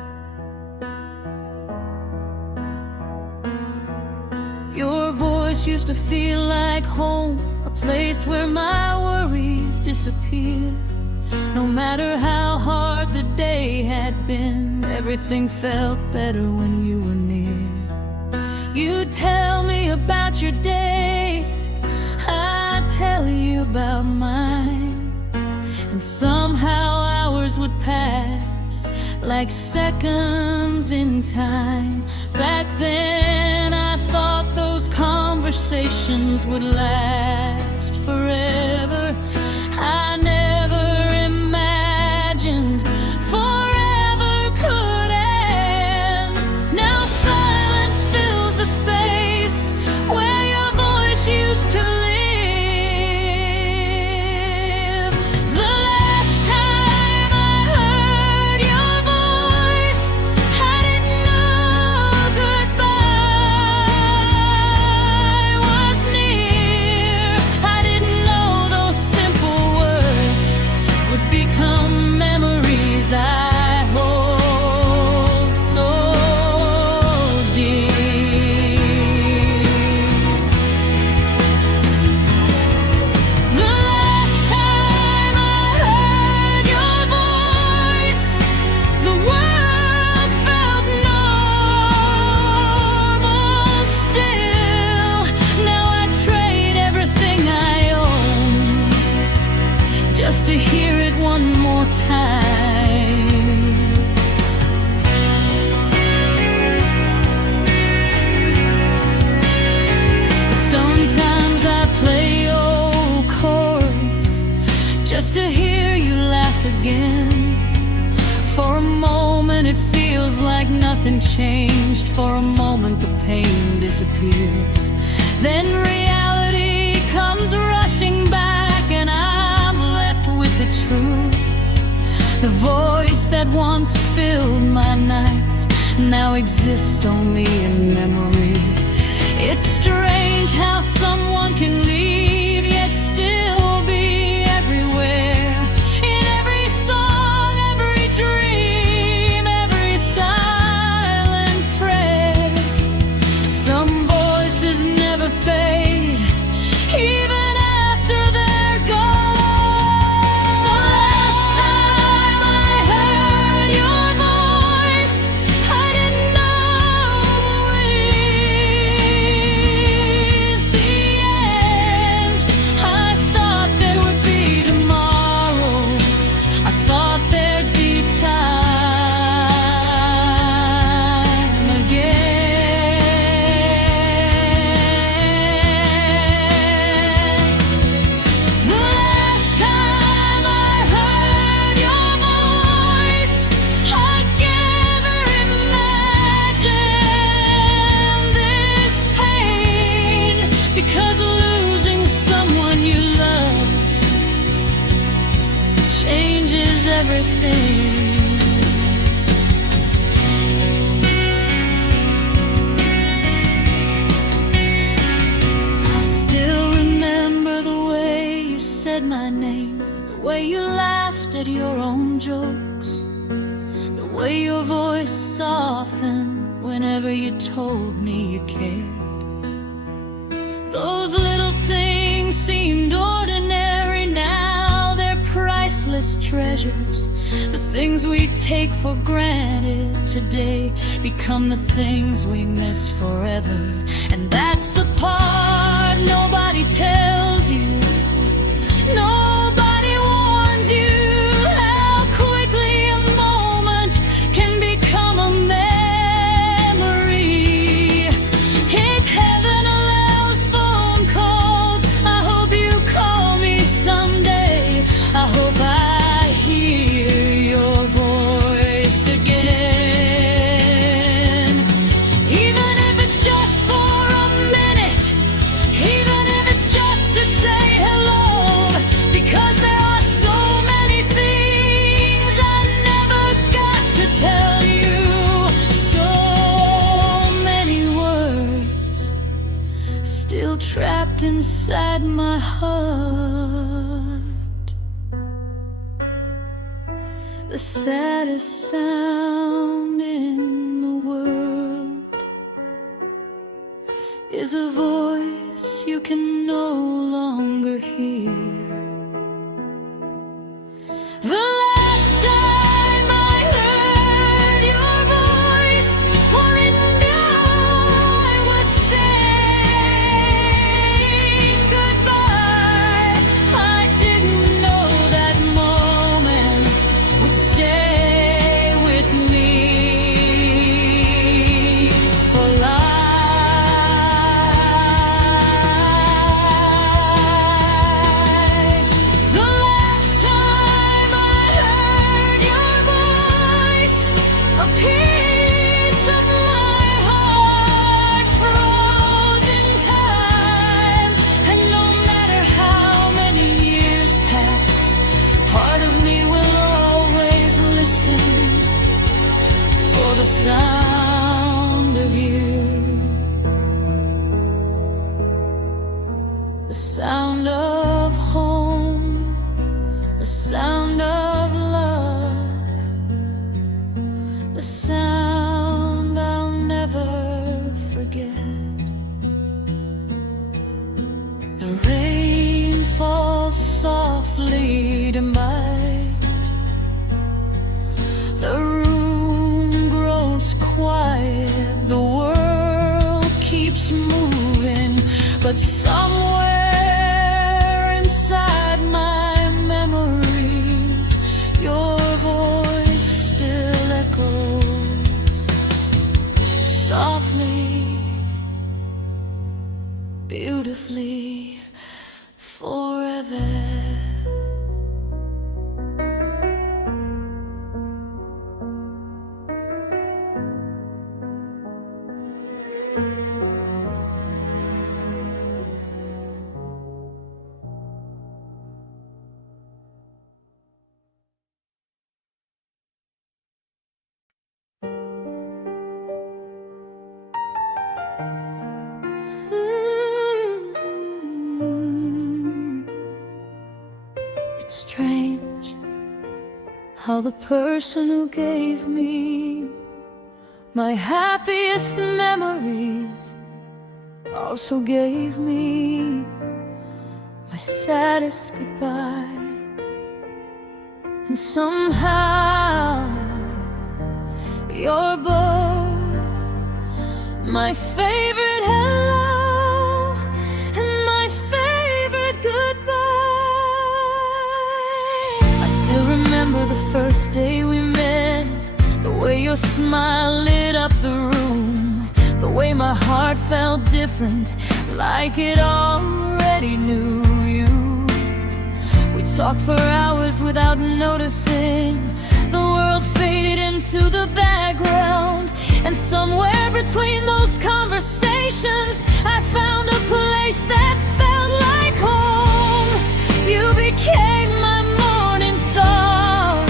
Your voice used to feel like home, a place where my worries disappear. No matter how hard the day had been, everything felt better when you were near. You'd tell me about your day, I'd tell you about mine, and somehow hours would pass like seconds in time. Back then I thought those conversations would last forever. I never imagined forever could end. Now silence fills the space where your voice used to live. The last time I heard your voice, I didn't know goodbye was near. I didn't know those simple words would become memories I hold so dear. The last time I heard your voice, the world felt normal still. Now I trade everything I own just to hear it one more time. Sometimes I play old chords just to hear you laugh again. For a moment it feels like nothing nothing changed. For a moment the pain disappears, then reality comes rushing back, and I'm left with the truth. The voice that once filled my nights now exists only in memory. It's strange how someone can leave yet still be everywhere. In every song, every dream, every silent prayer. Some voices never fade, even after they're gone. The last time I heard your voice, I didn't know it was the end. I thought there would be tomorrow. I thought there'd be time again. The last time I heard your voice, I never imagined this pain, because losing someone you love changes everything. I still remember the way you said my name, the way you laughed at your own jokes, the way your voice softened whenever you told me you cared. Those little things seemed ordinary, now they're priceless treasures. The things we take for granted today become the things we miss forever. And that's the part nobody tells you. Nobody warns you how quickly a moment can become a memory. If heaven allows phone calls, I hope you call me someday. I hope I hear your voice again. Even if it's just for a minute, even if it's just to say hello, because there are so many things I never got to tell you. So many words still trapped inside my heart. The saddest sound in the world is a voice you can no longer hear. The last time I heard your voice, or it I was saying goodbye, I didn't know that moment would stay with me for life. It's strange how the person who gave me my happiest memories also gave me my saddest goodbye. And somehow you're both my favorite hello and my favorite goodbye. I still remember the first day we met, the way your smile lit up the room, the way my heart felt different, like it already knew you. We talked for hours without noticing. The world faded into the background, and somewhere between those conversations I found a place that felt like home. You became my morning thought,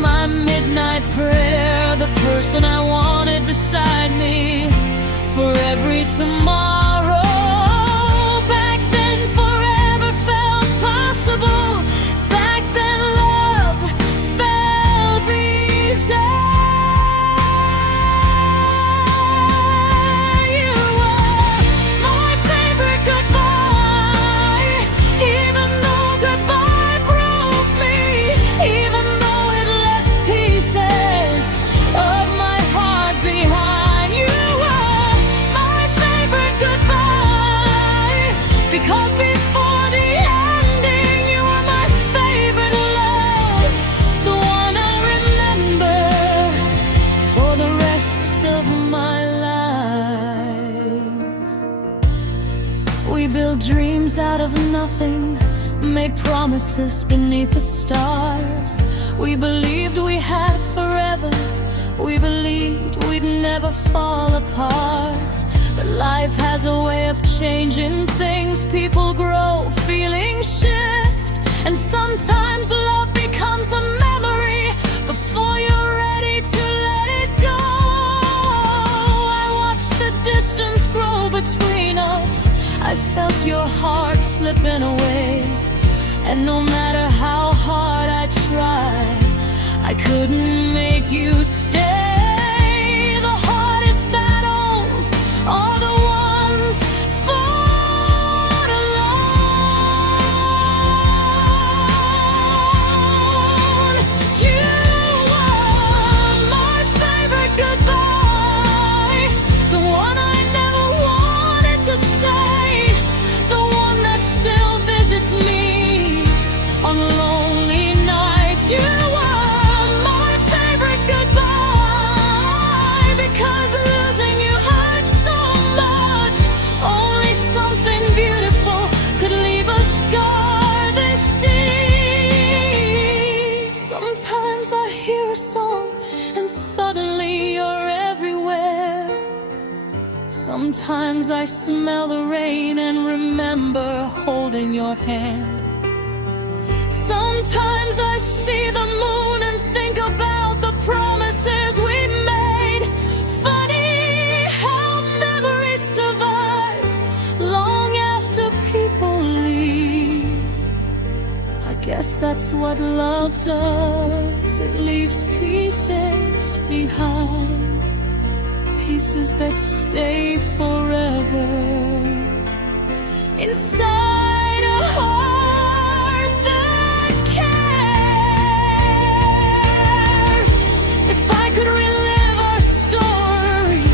my midnight prayer, the person I wanted beside me for every tomorrow. Back then forever felt possible. Back then love felt reason. You were my favorite goodbye, even though goodbye broke me, even though it left pieces of my heart behind. You were my favorite goodbye, because before the ending you were my favorite love, the one I remember for the rest of my life. We built dreams out of nothing, made promises beneath the stars. We believed we had forever, we believed we'd never fall apart. But life has a way of changing things. People grow, feelings shift, and sometimes love becomes a memory before you're ready to let it go. I watched the distance grow between us, I felt your heart slipping away, and no matter how hard I tried, I couldn't make you stay. The hardest battles are the ones fought alone. You were my favorite goodbye, the one I never wanted to say, the one that still visits me on lonely nights. You were my favorite goodbye, because losing you hurt so much. Only something beautiful could leave a scar this deep. Sometimes I hear a song and suddenly you're everywhere. Sometimes I smell the rain and remember holding your hand. Sometimes I see the moon and think about the promises we made. Funny how memories survive long after people leave. I guess that's what love does. It leaves pieces behind, pieces that stay forever inside a heart that cares. If I could relive our story,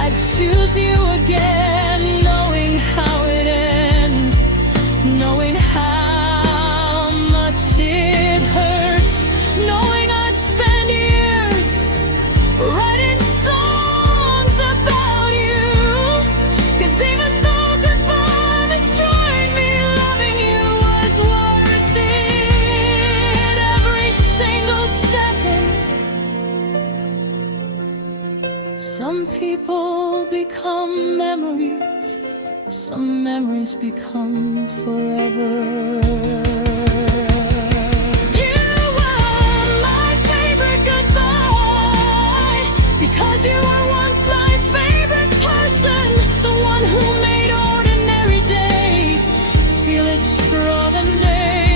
I'd choose you again, knowing how it ends, knowing how much it hurts, knowing I'd spend years writing songs about you. 'Cause even though goodbye destroyed me, loving you was worth it every single second. Some people become memories, some memories become forever. You were my favorite goodbye, because you were once my favorite person, the one who made ordinary days feel extraordinary.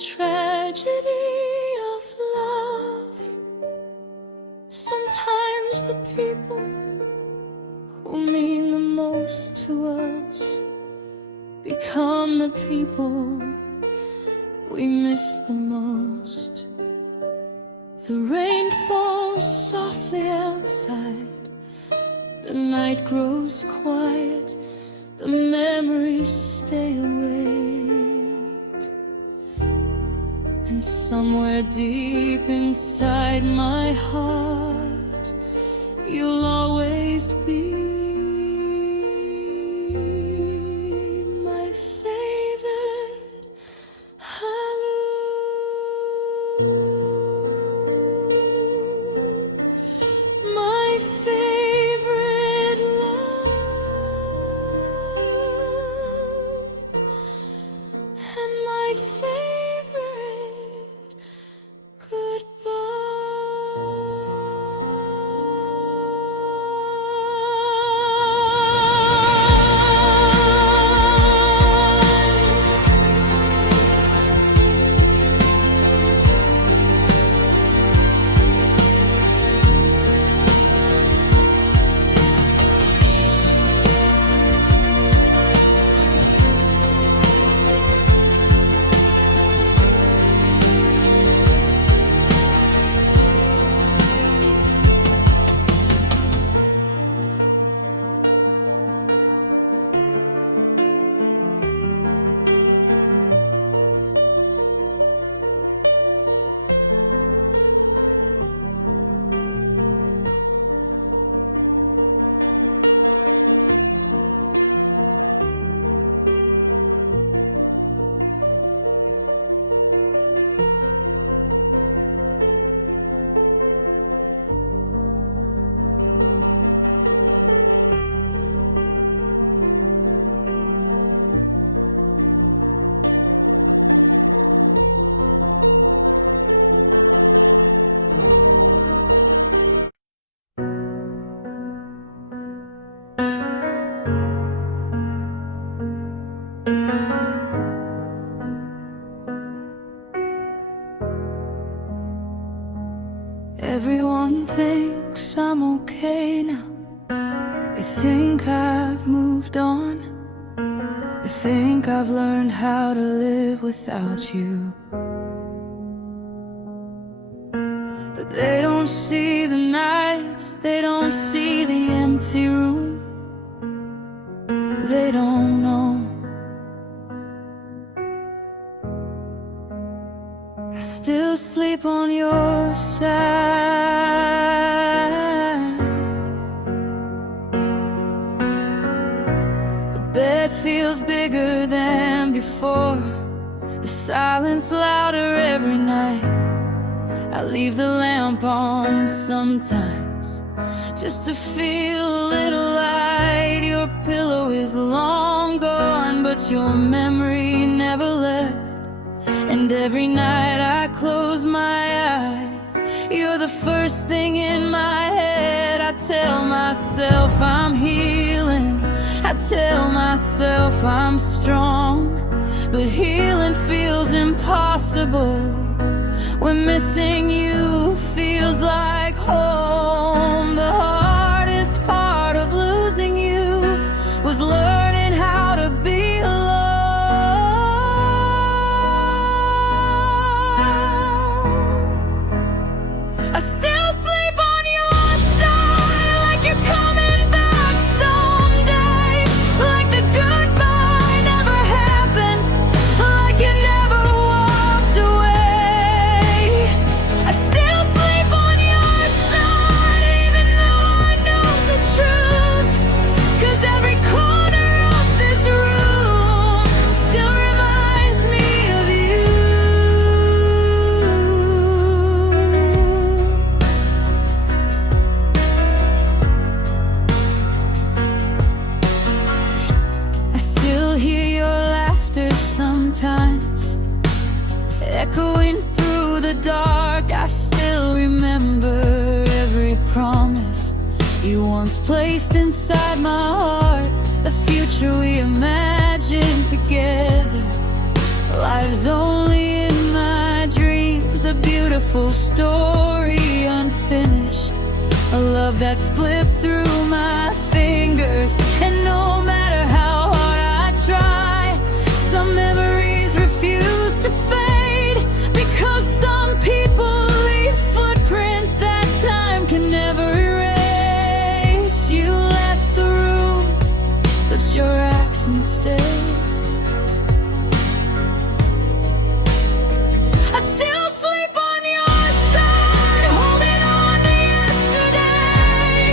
tragedy of love. Sometimes the people who mean the most to us become the people we miss the most. The rain falls softly outside, the night grows quiet, the memories stay awake. And somewhere deep inside my heart, you'll always be my favorite halo, my favorite love, and my favorite Everyone thinks I'm okay now. They think I've moved on. They think I've learned how to live without you. But they don't see the nights, they don't see the empty room. They don't know I still sleep on your side. The bed feels bigger than before, the silence louder every night. I leave the lamp on sometimes, just to feel a little light. Your pillow is long gone, but your memory never left. And every night I close my eyes, you're the first thing in my head. I tell myself I'm healing, I tell myself I'm strong, but healing feels impossible when missing you feels like home. The hardest part of losing you was learning how to be alone. I still sleep on your side, like you're coming back someday, like the goodbye never happened, like you never walked away. I still sleep on your side, even though I know the truth, 'cause every corner of this room still reminds me of you. I still hear your laughter sometimes, echoing through the dark. I still remember every promise you once placed inside my heart. The future we imagined together, lives only in beautiful story unfinished, a love that slipped through my fingers. And no matter how hard I try, some memories refuse to fade, because some people leave footprints that time can never erase. You left the room, but your actions stayed. I still sleep on your side, holding on to yesterday,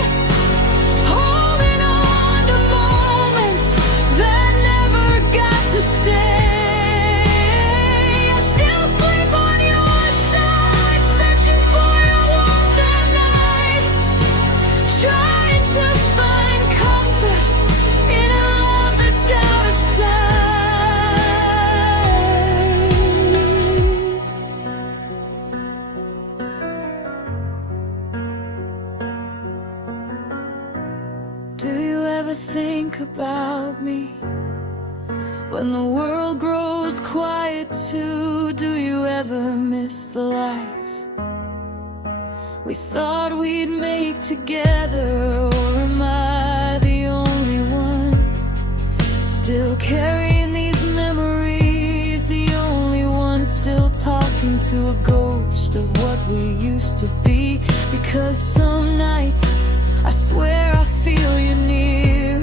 holding on to moments that never got to stay. I still sleep on your side, searching for your warmth at night, trying to find comfort in a love that's out of sight. Do you ever think about me when the world grows quiet too? Do you ever miss the life we thought we'd make together? Or am I the only one still carrying these memories, the only one still talking to a ghost of what we used to be? Because some nights I swear I feel you near,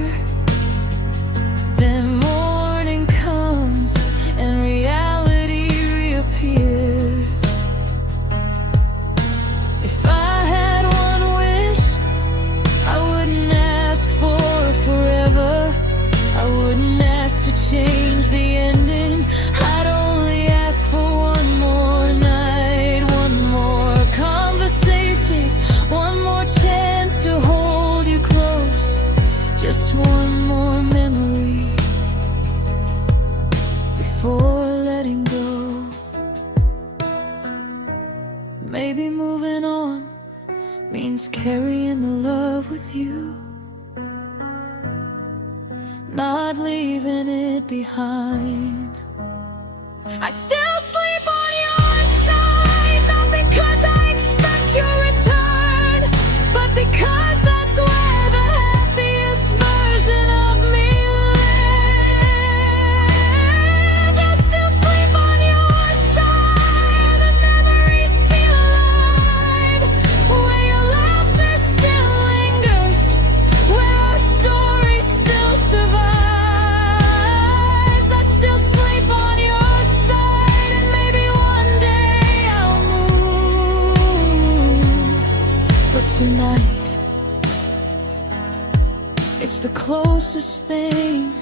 then morning comes and reality reappears. If I had one wish, I wouldn't ask for forever. I wouldn't ask to change the ending. I'd only ask for one more night, one more conversation, one more chance to hold you close, just one more memory before letting go. Maybe moving on means carrying the love with you, not leaving it behind. I still sleep on your side, not because I expect your return, but because that's where the happiest version of me lived. I still sleep on your side, the memories feel alive, where your laughter still lingers, where our story still survives. I still sleep on your side, and maybe one day I'll move. But tonight, it's the closest thing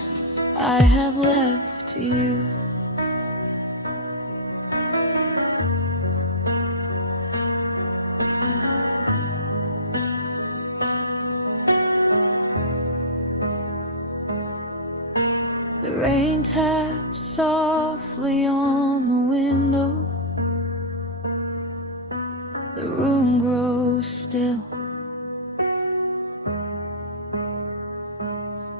I have left to you. The rain taps softly on the window. The room grows still.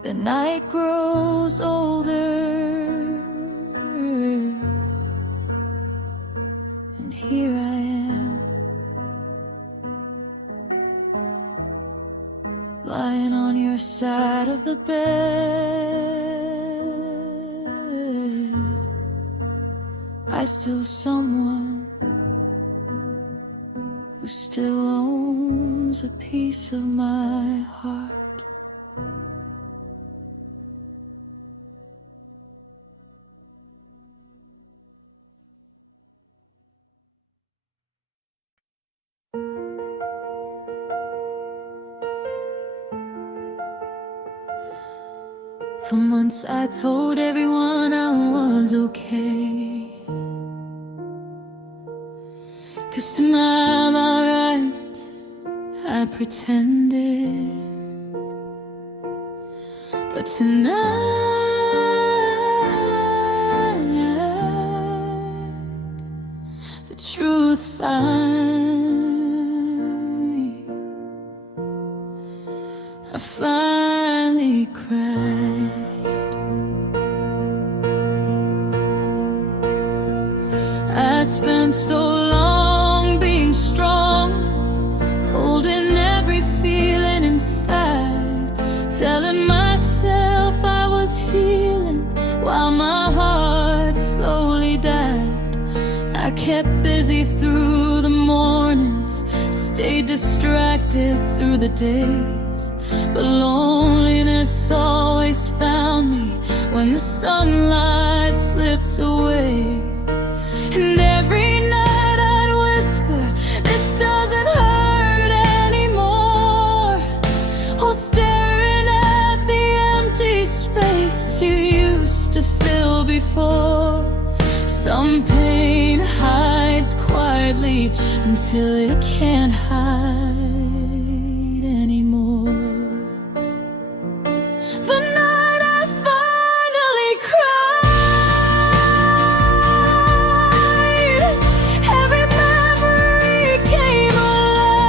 The night grows older, and here I am, lying on your side of the bed. I still someone who still owns a piece of my heart. For months I told everyone I was okay, 'cause to my right I pretended. But tonight the truth finally, I finally cried. I spent so long I kept busy through the mornings, stayed distracted through the days, but loneliness always found me when the sunlight slipped away. And every night I'd whisper, this doesn't hurt anymore, while staring at the empty space you used to fill before. Some pain hides quietly until it can't hide anymore. The night I finally cried, every memory came alive.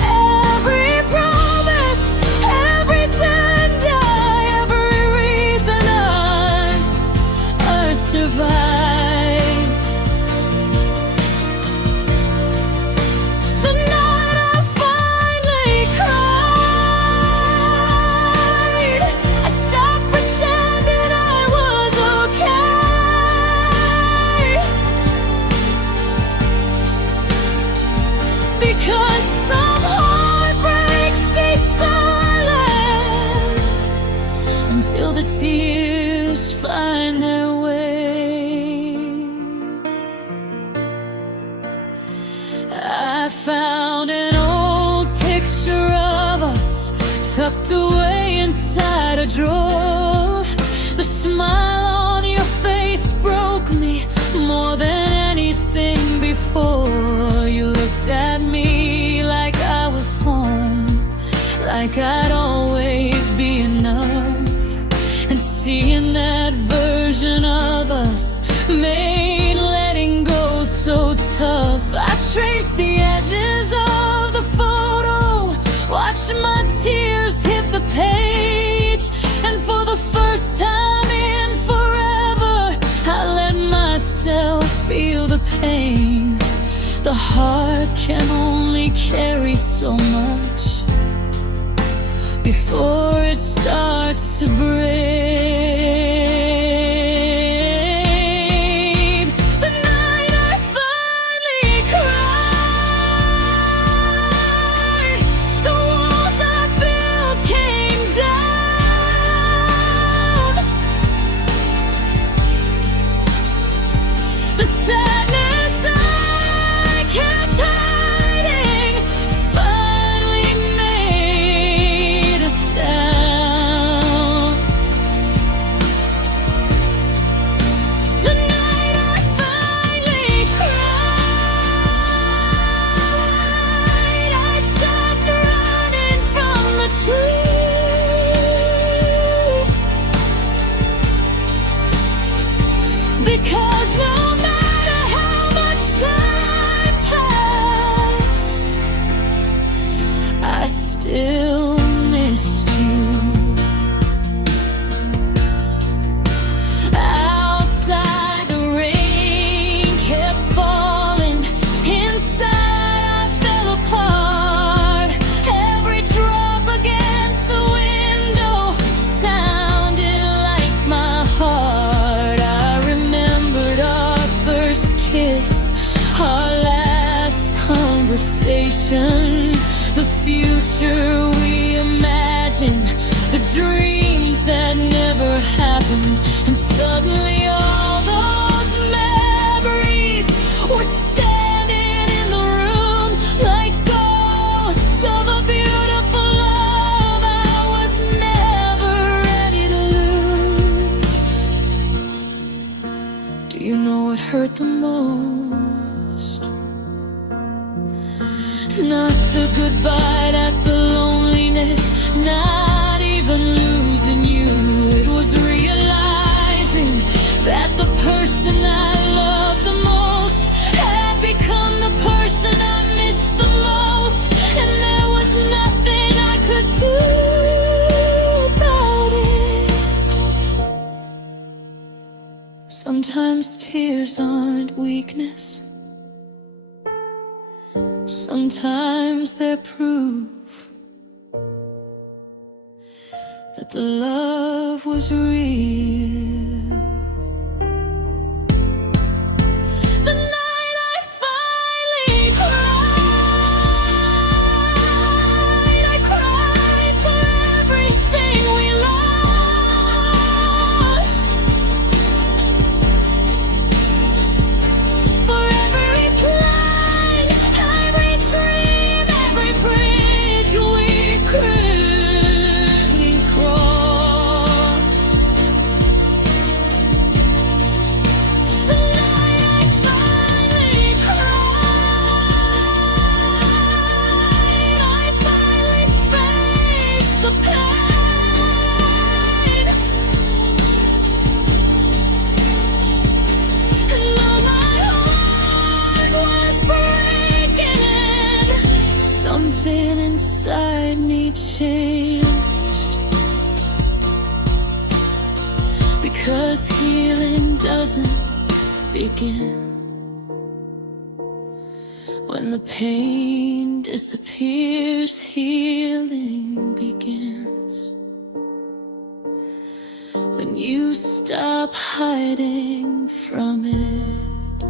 Every promise, every tender, every reason I survived. The night I finally cried, I stopped pretending I was okay, because some heartbreaks stay silent until the tears find their way. I found an old picture of us tucked away inside a drawer. The smile on your face broke me more than anything before. You looked at me like I was home, like I'd always be enough. And seeing that version of us made letting go so tough. I traced the edges of the photo, watched my tears hit the page, and for the first time in forever, I let myself feel the pain. The heart can only carry so much before it starts to break. The night I finally cried, the walls I built came down. The sadness I kept hiding finally made a sound. The night I finally cried, I stopped running from the truth, because no matter how much time passed, I still missed you. Outside the rain kept falling, inside I fell apart. Every drop against the window sounded like my heart. I remembered our first kiss, our last conversation, the future we imagined, the dreams that never happened. And suddenly all those memories were standing in the room like ghosts of a beautiful love I was never ready to lose. Do you know what hurt the most? Not the goodbye, not the loneliness, not even losing you. It was realizing that the person I loved the most had become the person I missed the most, and there was nothing I could do about it. Sometimes tears aren't weakness, sometimes they're proof that the love was real. The night I finally cried, I cried for everything we lost, for every plan, every dream, every bridge we couldn't cross. The night I finally cried, I finally faced the pain, and though my heart was breaking in, something inside me changed, because healing doesn't begin when the pain disappears. Healing begins when you stop hiding from it.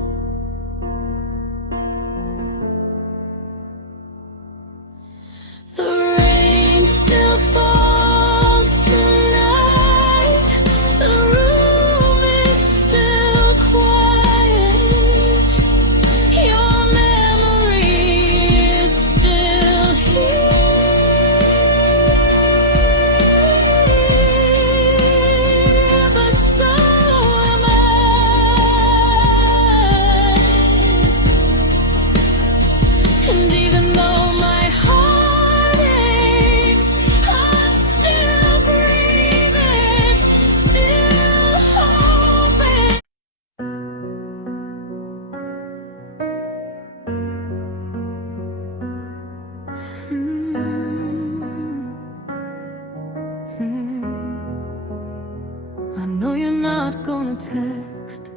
The rain still falls tonight, the room is still quiet, your memory is still here, but so am I. And even though my heart aches, I'm still breathing, still hoping. I know you're not gonna text,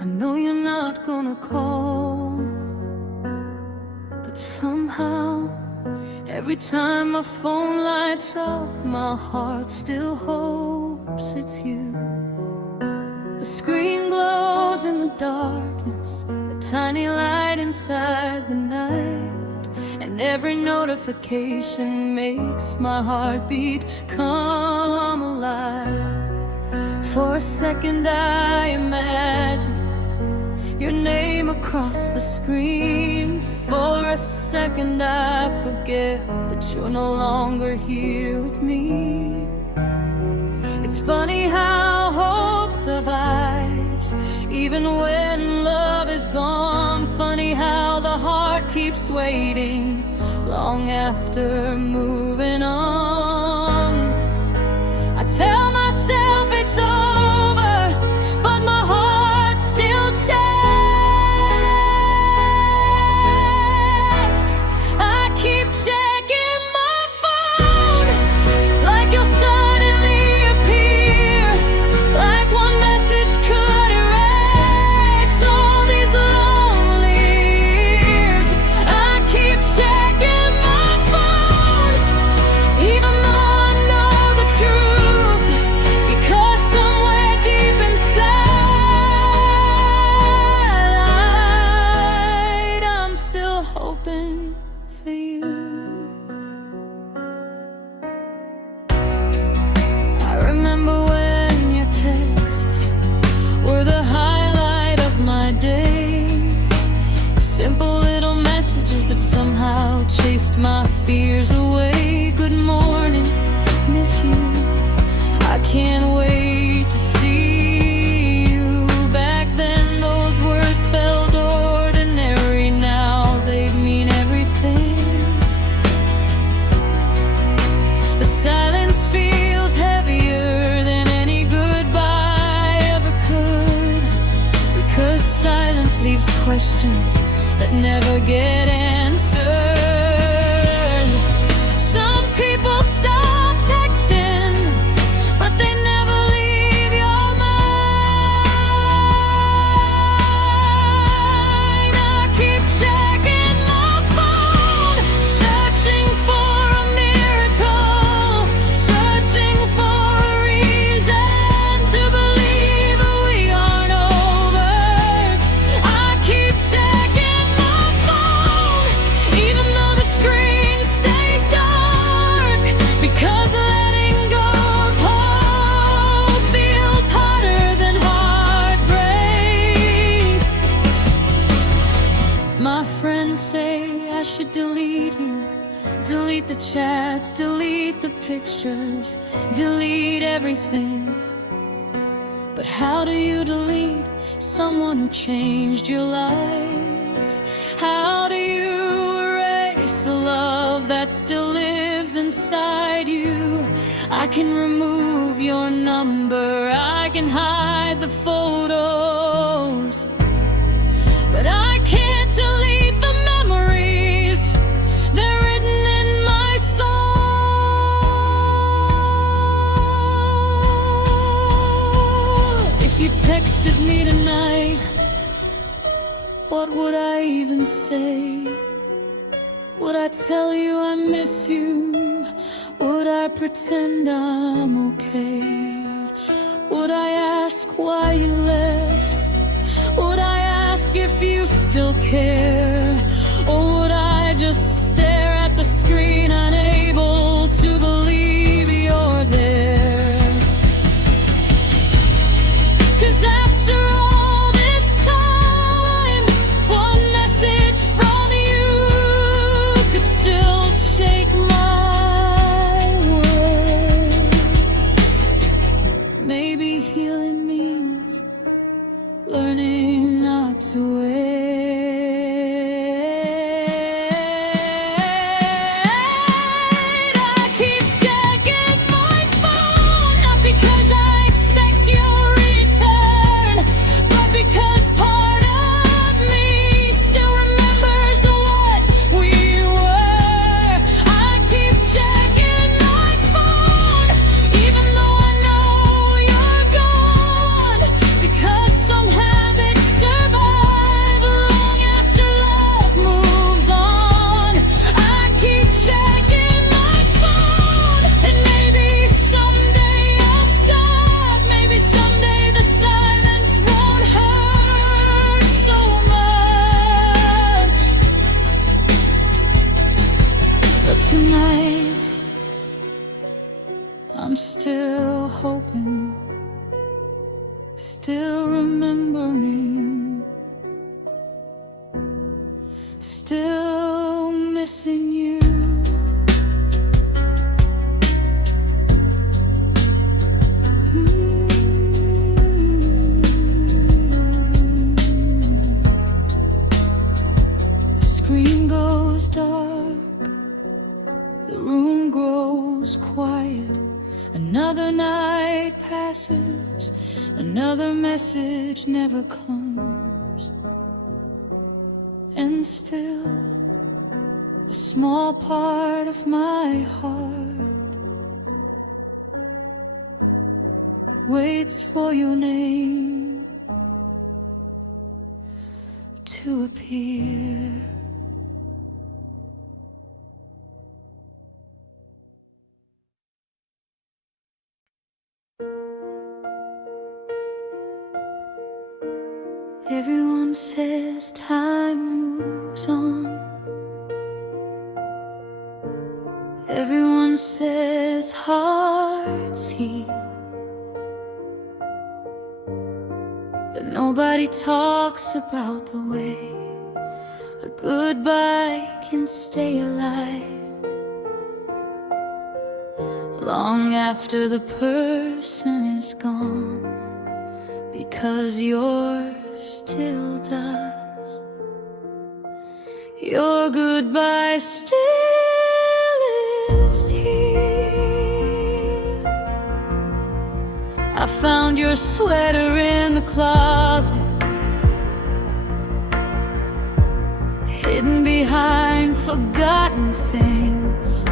I know you're not gonna call, but somehow, every time my phone lights up, my heart still hopes it's you. The screen glows in the darkness, a tiny light inside the night, and every notification makes my heartbeat come alive. For a second I imagine your name across the screen. For a second I forget that you're no longer here with me. It's funny how hope survives even when love is gone. Funny how the heart keeps waiting long after moving on. I tell myself it's over, but my heart still checks. I keep checking my phone, like you'll suddenly appear, like one message could erase all these lonely years. I keep checking my phone, even though I know the truth, because somewhere deep inside I'm still hoping for you. I remember when your texts were the highlight of my day, simple little messages that somehow chased my fears away. Good morning, miss you, I can't wait to see you. Back then those words felt ordinary, now they mean everything. The silence feels heavier than any goodbye ever could, because silence leaves questions that never get answered. Some people stop texting, but they never leave your mind. I keep checking my phone, searching for a miracle, searching delete the pictures, delete everything. But how do you delete someone who changed your life? How do you erase the love that still lives inside you? I can remove your number, I can hide the photos, but I can't delete the memories. They're written in my soul. If you texted me tonight, what would I even say? Would I tell you I miss you? Would I pretend I'm okay? Would I ask why you left? Would I ask if you still care? Or would I just stare at the screen, unable to believe you're there? 'Cause after all this time, one message from you could still shake my world. Maybe healing means learning not to wait. I keep checking my phone, not because I expect your return, but because part of me still remembers the one we were. I keep checking my phone, even though I know you're gone, because some habits survive long after love moves on. I keep checking my phone, and maybe someday I'll stop. Maybe someday the silence won't hurt so much. But tonight, I'm still hoping, still remembering, still missing you. The screen goes dark, the room grows quiet. Another night passes, another message never comes. And still, a small part of my heart waits for your name to appear. Everyone says time moves on. Everyone says hearts heal, but nobody talks about the way a goodbye can stay alive long after the person is gone, because yours still does. Your goodbye still lives here. I found your sweater in the closet, hidden behind forgotten things.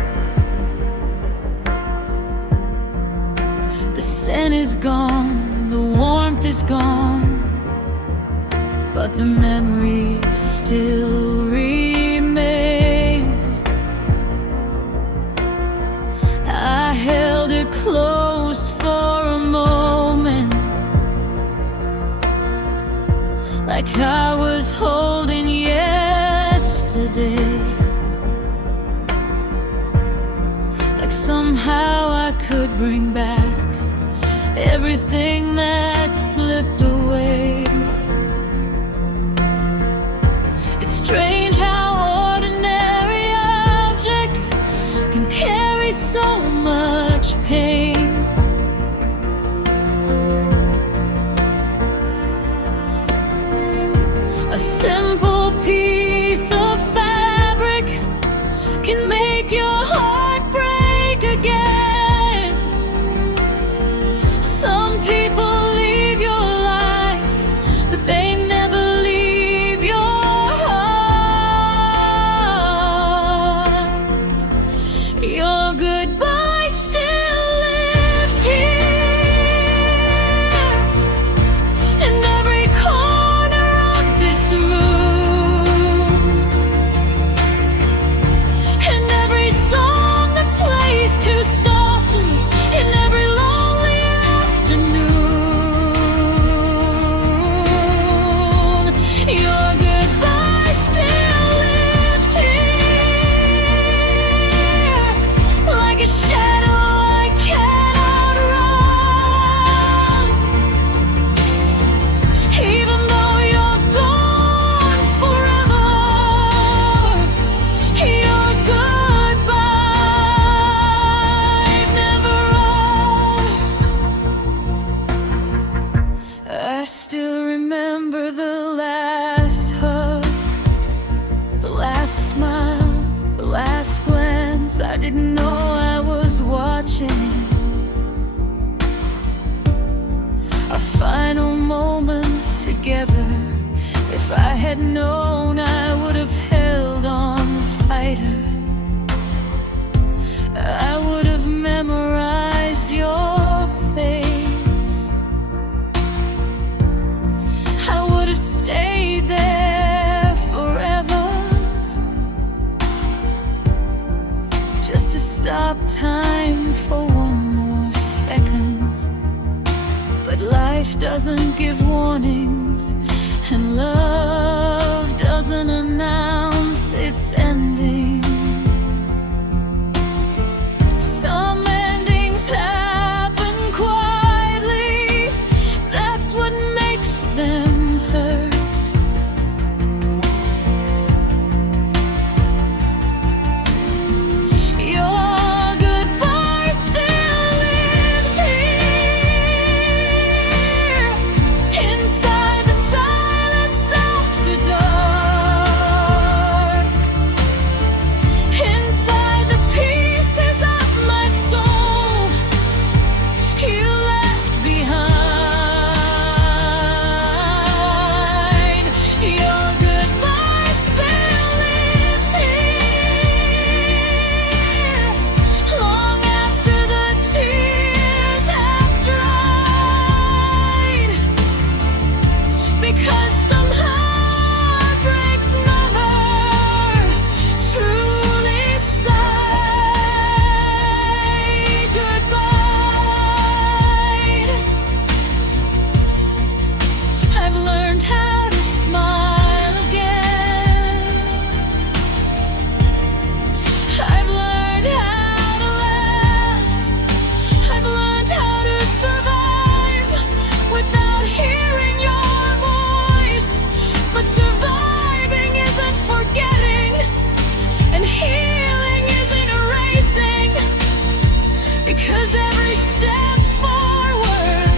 The scent is gone, the warmth is gone, but the memories still remain. I held it close for a moment, like I was holding yesterday, like somehow I could bring back everything that slipped away. It's strange how ordinary objects can carry so I didn't know I was watching. Our final moments together. If I had known, I would have held on tighter. I would have memorized your face. I would have stayed there forever, just to stop time for one more second. But life doesn't give warnings, and love doesn't announce its ending. Some endings happen quietly, that's what makes them hurt. Your goodbye still lives here, inside the silence after dark, inside the pieces of my soul you left behind. Your goodbye still lives here, long after the tears have dried, because some heartbreaks never truly say goodbye. I've learned how to smile again. I've learned how to laugh. I've learned how to survive without hearing your voice. But surviving isn't forgetting, and healing isn't erasing, because every step forward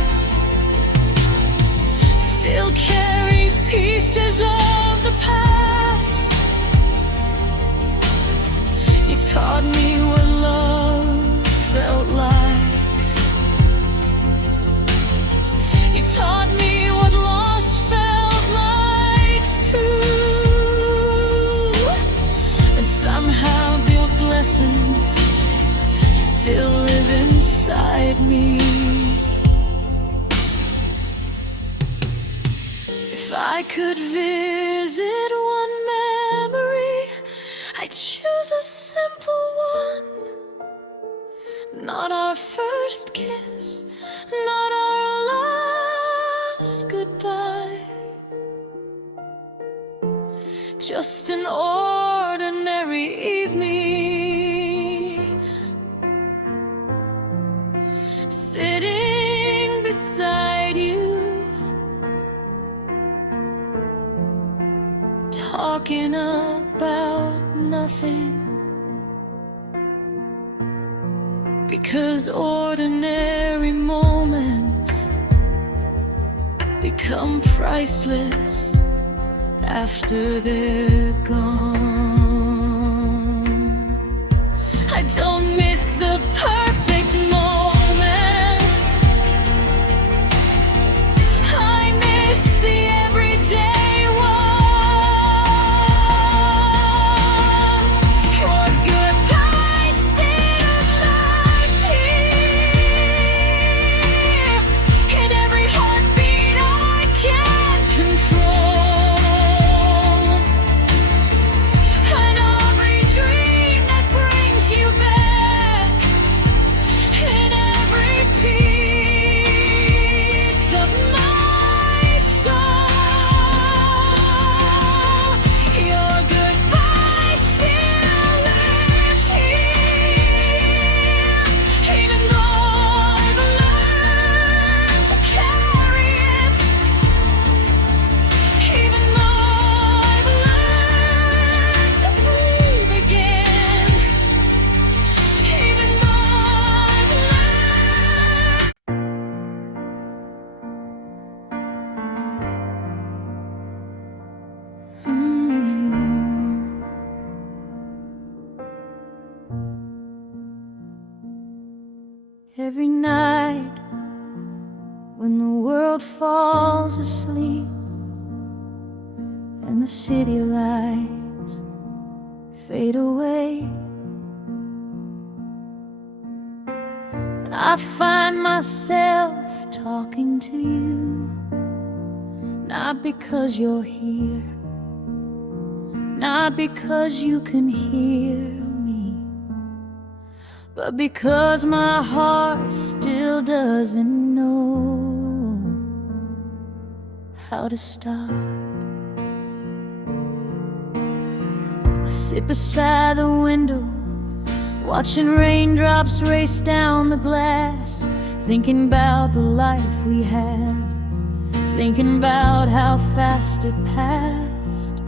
still carries pieces of the past. You taught me what love felt like. You taught me what loss felt like too. And somehow those lessons still live inside me. If I could visit one memory, I'd choose a simple one. Not our first kiss, not our last goodbye, just an ordinary evening, sitting beside you, talking about nothing, because ordinary moments become priceless after they're gone. I don't miss the perfect moments, I miss the everyday ones. Your goodbye still lives here, in every heartbeat I can't control, and every dream that brings you back. when the world falls asleep and the city lights fade away. I find myself talking to you, not because you're here, not because you can hear me, but because my heart still doesn't know how to stop. I sit beside the window, watching raindrops race down the glass, thinking about the life we had, thinking about how fast it passed.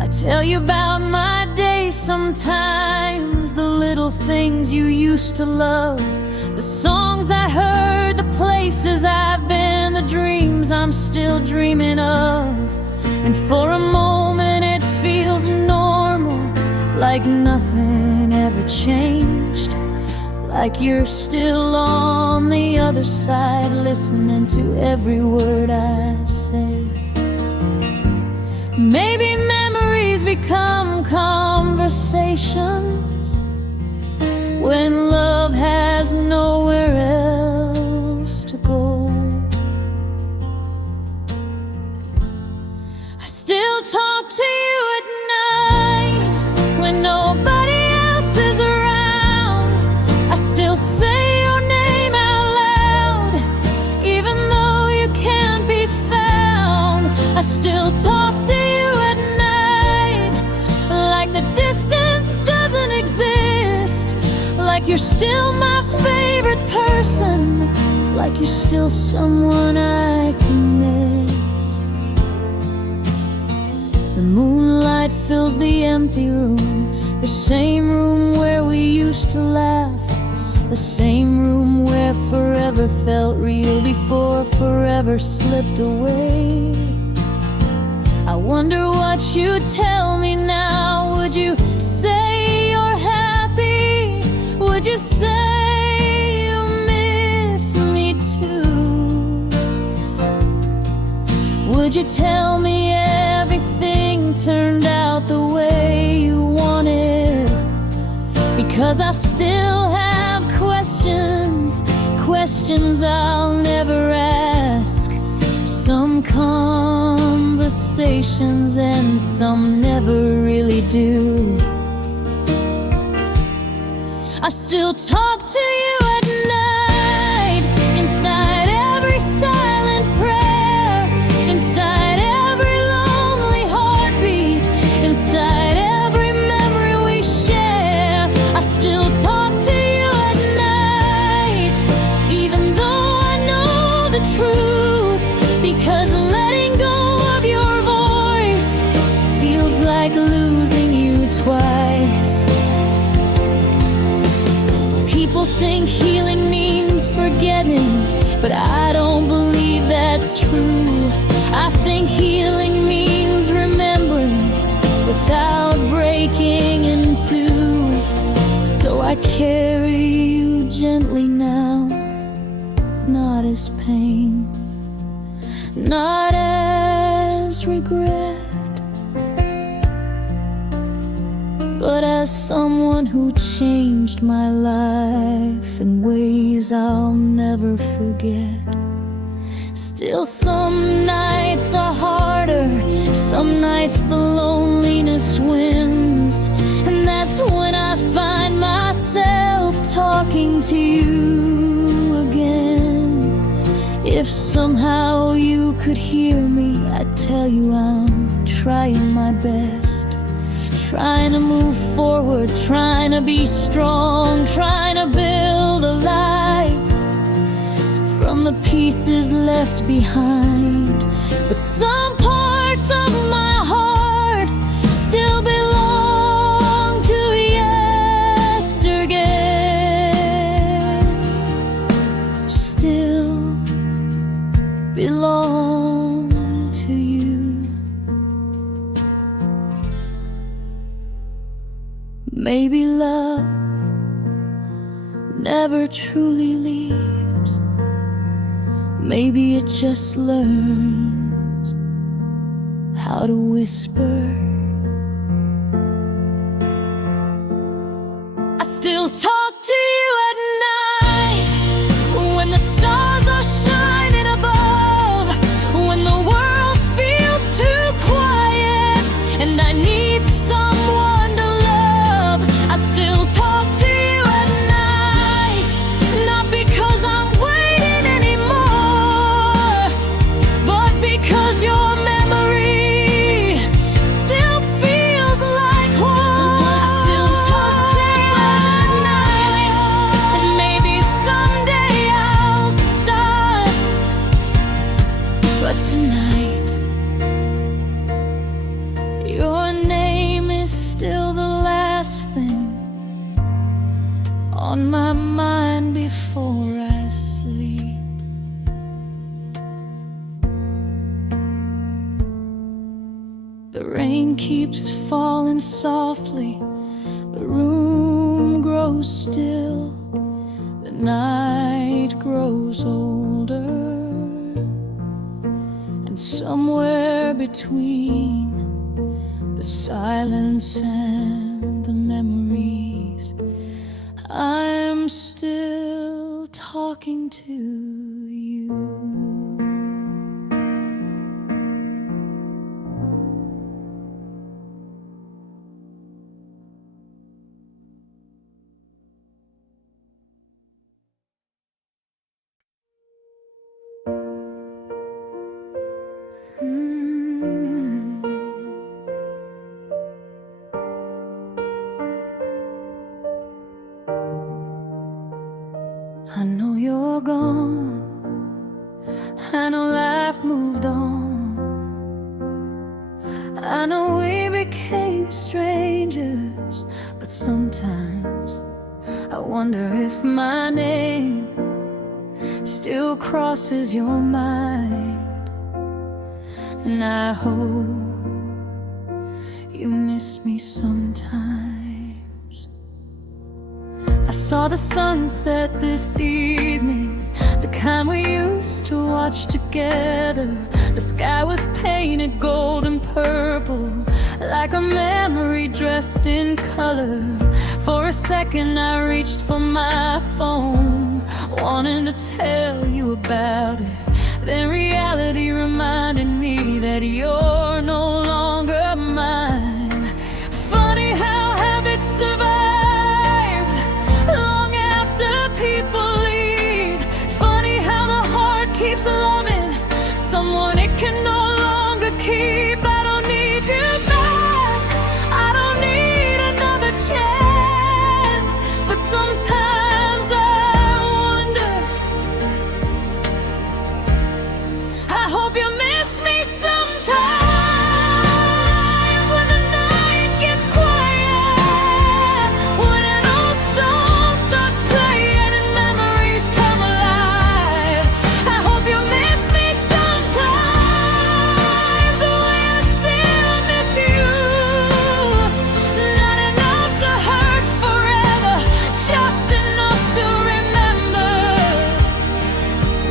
I tell you about my day sometimes, the little things you used to love, the songs I heard, the places I've been, the dreams I'm still dreaming of. And for a moment it feels normal, like nothing ever changed, like you're still on the other side, listening to every word I say. Maybe memories become conversations when love has nowhere else to go. I still talk to you at night when nobody else is around. I still say your name out loud, even though you can't be found. I still talk to you at night, like the distance doesn't exist, like you're still my favorite person, like you're still someone I can miss. The moonlight fills the empty room, the same room where we used to laugh, the same room where forever felt real before forever slipped away. I wonder what you'd tell me now. Would you say you're happy? Would you say you miss me too? Would you tell me everything turned out the way you wanted? Because I still have questions, questions I'll never ask. Some conversations and some never really do. I still talk to you at night, inside every silent prayer, inside every lonely heartbeat, inside every memory we share. I still talk to you at night, even though I know the truth, because letting go of your voice feels like losing you twice. People think healing means forgetting, but I don't believe that's true. I think healing means remembering without breaking in two. So I carry you gently now, not as pain, not as regret, but as someone who changed my life in ways I'll never forget. Still some nights are harder, some nights the loneliness wins, and that's when I find myself talking to you again. If somehow you could hear me, I'd tell you I'm trying my best, trying to move forward, trying to be strong, trying to build a life from the pieces left behind. But some parts of my heart still belong to yesterday, still belong to you. Maybe love never truly leaves. maybe it just learns how to whisper. I still talk to you at night when the stars are shining above, when the world feels too quiet and I need someone to love. I still talk to you at night, not because I'm waiting anymore, but because your memory still feels like home. I still talk to you at night, and maybe someday I'll start, but tonight your name is still the last thing on my mind before I sleep. The rain keeps falling softly, the room grows still, the night grows older, and somewhere between the silence and the memories, I'm still talking to you. I know you're gone, I know life moved on, I know we became strangers, but sometimes I wonder if my name still crosses your mind. And I hope you miss me sometimes. I saw the sunset this evening, the kind we used to watch together. The sky was painted gold and purple, like a memory dressed in color. For a second I reached for my phone, wanting to tell you about it. Then reality reminded me that you're no longer mine. Funny how habits survive long after people leave. Funny how the heart keeps loving someone it can no longer keep. I don't need you back, I don't need another chance, but sometimes I wonder, I hope you miss me sometimes. When the night gets quiet, when an old song starts playing and memories come alive, I hope you miss me sometimes, the way I still miss you. Not enough to hurt forever, just enough to remember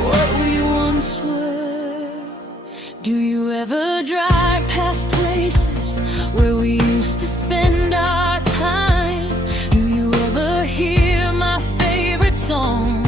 what we once were. Do you ever drive past places where we used to spend our time? Do you ever hear my favorite song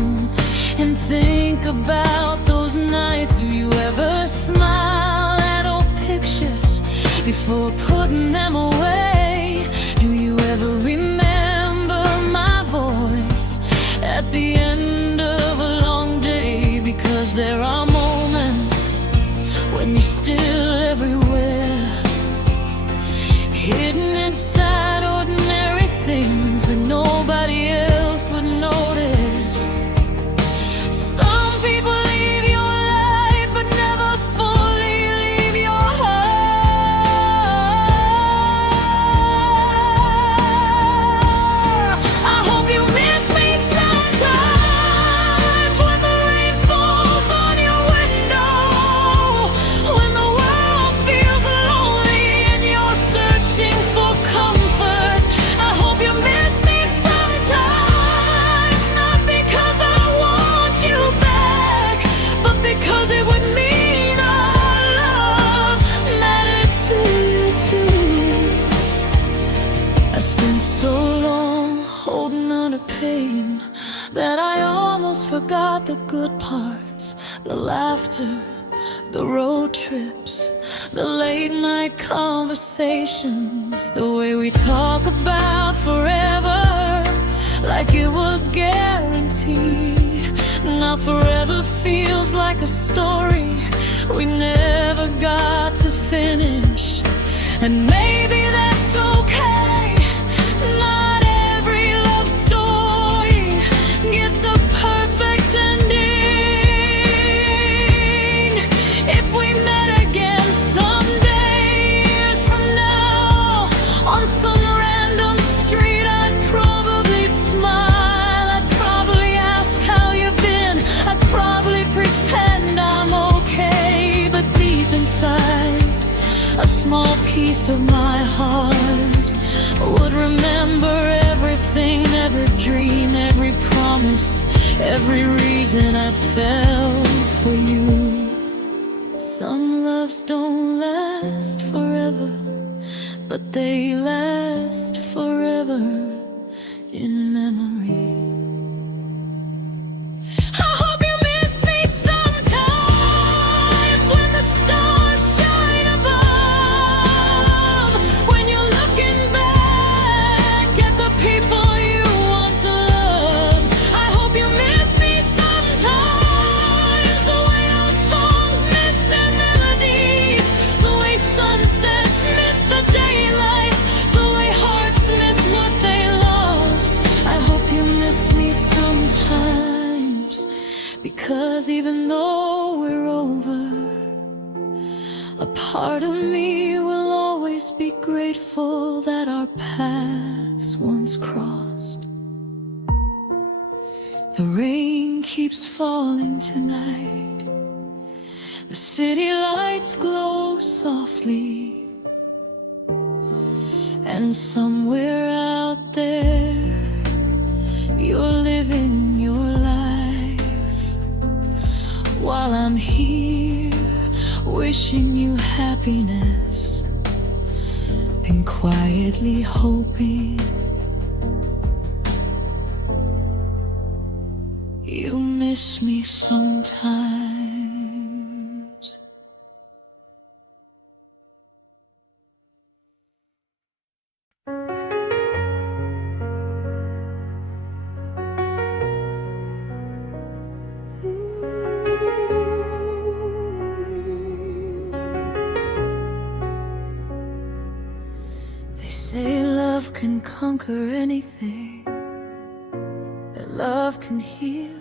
and think about those nights? Do you ever smile at old pictures before putting them away? Do you ever remember my voice at the end of a long day? Because there are moments when you're still everywhere, hidden inside ordinary things that nobody else would notice. Some people leave your life but never fully leave your heart. the good parts, the laughter, the road trips, the late night conversations, the way we talk about forever like it was guaranteed. Now forever feels like a story we never got to finish. And maybe that's okay. Not every love story gets a perfect ending. If we met again someday, years from now, on some random street, I'd probably smile. I'd probably ask how you've been. I'd probably pretend I'm okay. But deep inside, a small piece of my heart would remember everything, every dream, every promise, every reason I fell for you. Some loves don't last forever, but they last forever in memory. I hope you miss me sometimes when the stars shine above, when you're looking back at the people you once loved. I hope you miss me sometimes, the way old songs miss their melodies, the way sunsets miss the daylight, the way hearts miss what they lost. I hope you miss me sometimes, because even though we're over, a part of me will always be grateful that our paths once crossed. The rain keeps falling tonight, the city lights glow softly, and somewhere out there you're living your life, while I'm here wishing you happiness and quietly hoping you miss me sometimes. They say love can conquer anything, that love can heal,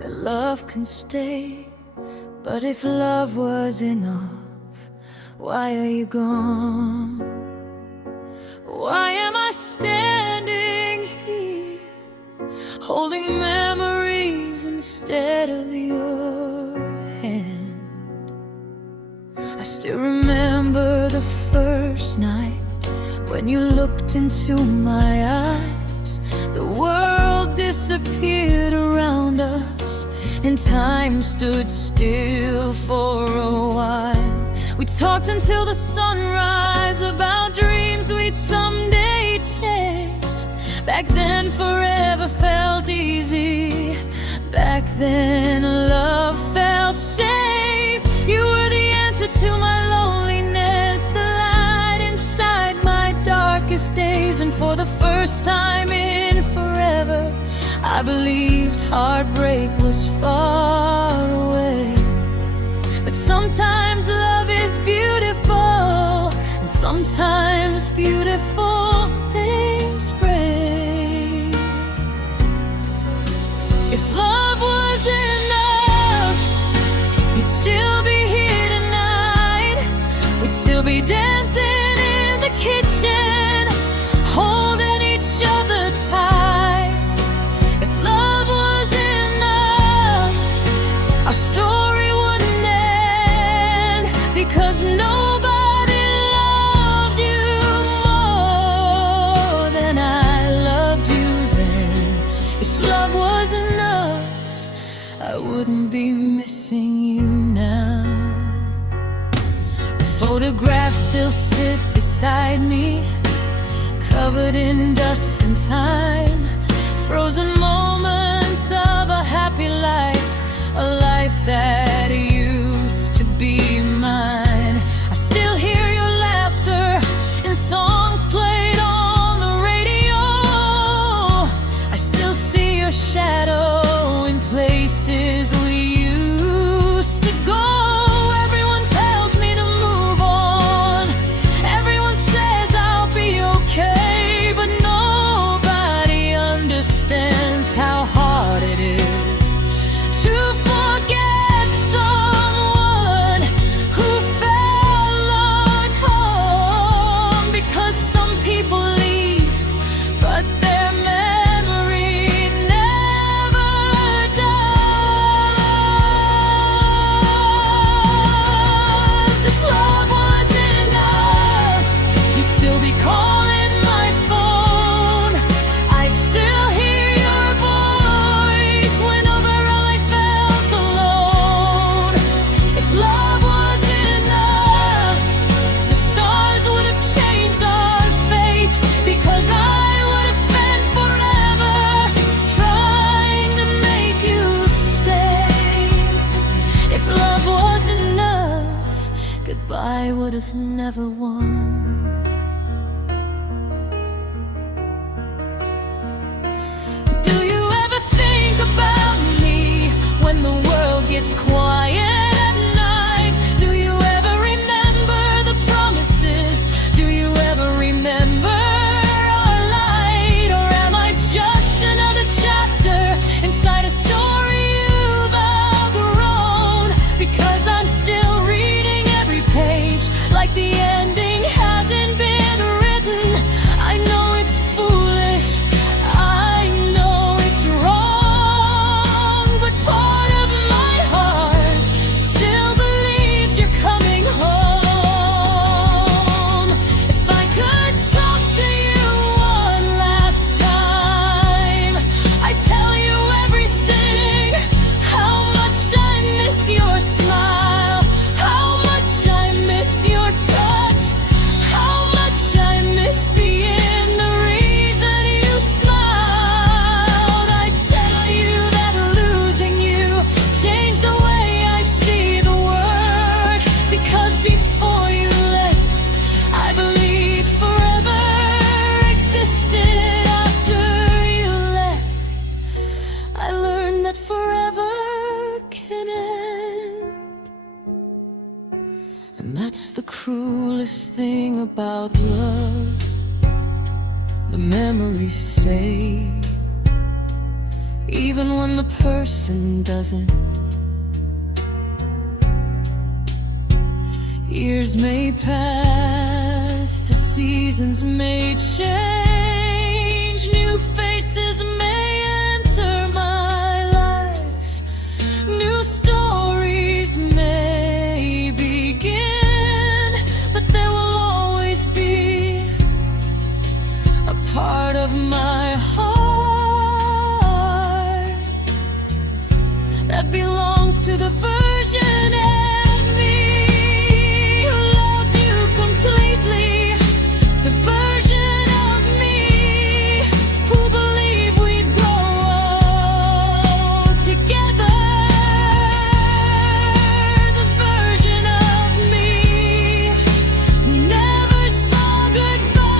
that love can stay. But if love was enough, why are you gone? Why am I standing here, holding memories instead of your hand? I still remember the first night when you looked into my eyes. The world disappeared around us, and time stood still for a while. We talked until the sunrise about dreams we'd someday chase. Back then forever felt easy. Back then love felt safe. You were the answer to my loneliness, the light inside my darkest days. And for the first time in forever, I believed heartbreak was far away. But sometimes love is beautiful, and sometimes beautiful things break. If love was enough, you'd still be here tonight. We'd still be dancing in the kitchen, holding each other tight. If love was enough, our story wouldn't end, because nobody loved you more than I loved you then. If love was enough, I wouldn't be missing you now. The photographs still sit beside me, covered in dust and time, frozen moments of a happy life, a life that used to be mine. I still hear your laughter in songs played on the radio. I still see your shadow in places we used to go. Everyone tells me to move on. Everyone says I'll be okay, but nobody understands how hard it is to forget someone who felt like home. Because some people leave, but their memory never does. If love wasn't enough, you'd still be calling my phone. I'd still hear your voice whenever I felt alone. If love wasn't enough, the stars would have changed our fate, because I would have spent forever trying to make you stay. If love wasn't enough, goodbye would have never won. Do you ever think about me when the world gets quiet at night? Do you ever remember the promises? Do you ever remember our light? Or am I just another chapter inside a story you've outgrown? Because I'm still reading every page like the ending hasn't been written. I know it's foolish, I know it's wrong, but part of my heart still believes you're coming home. If I could talk to you one last time, I'd tell you everything. How much I miss your smile, how much I miss your touch, how much I miss being the reason you smiled. I'd tell you that losing you changed the way I see the world. Because before you left, I believed forever existed after you left. I learned that forever can end. And that's the cruelest thing about love. The memories stay, even when the person doesn't. Years may pass, the seasons may change, new faces may enter my life, new stories may begin, but there will always be a part of my heart that belongs to the version of me who loved you completely, the version of me who believed we'd grow old together, the version of me who never saw goodbye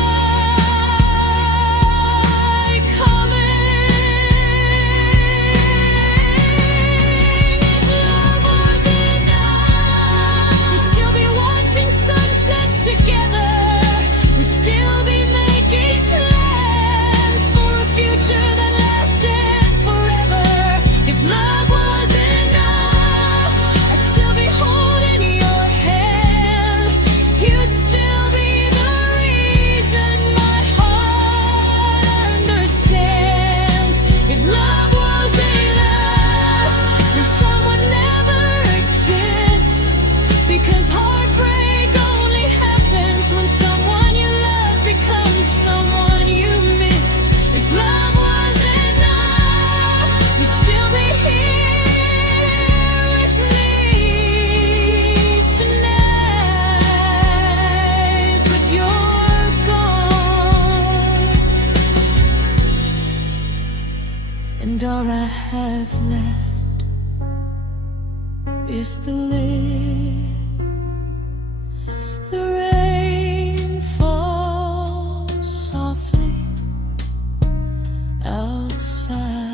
coming. If love was enough, is to live. The rain falls softly outside.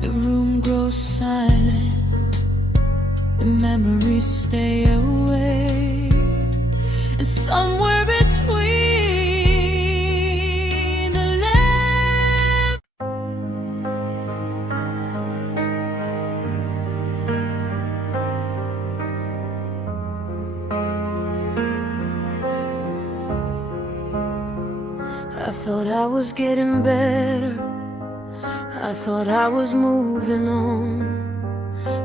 The room grows silent, the memories stay away, and somewhere between the lamp. I thought I was getting better, I thought I was moving on,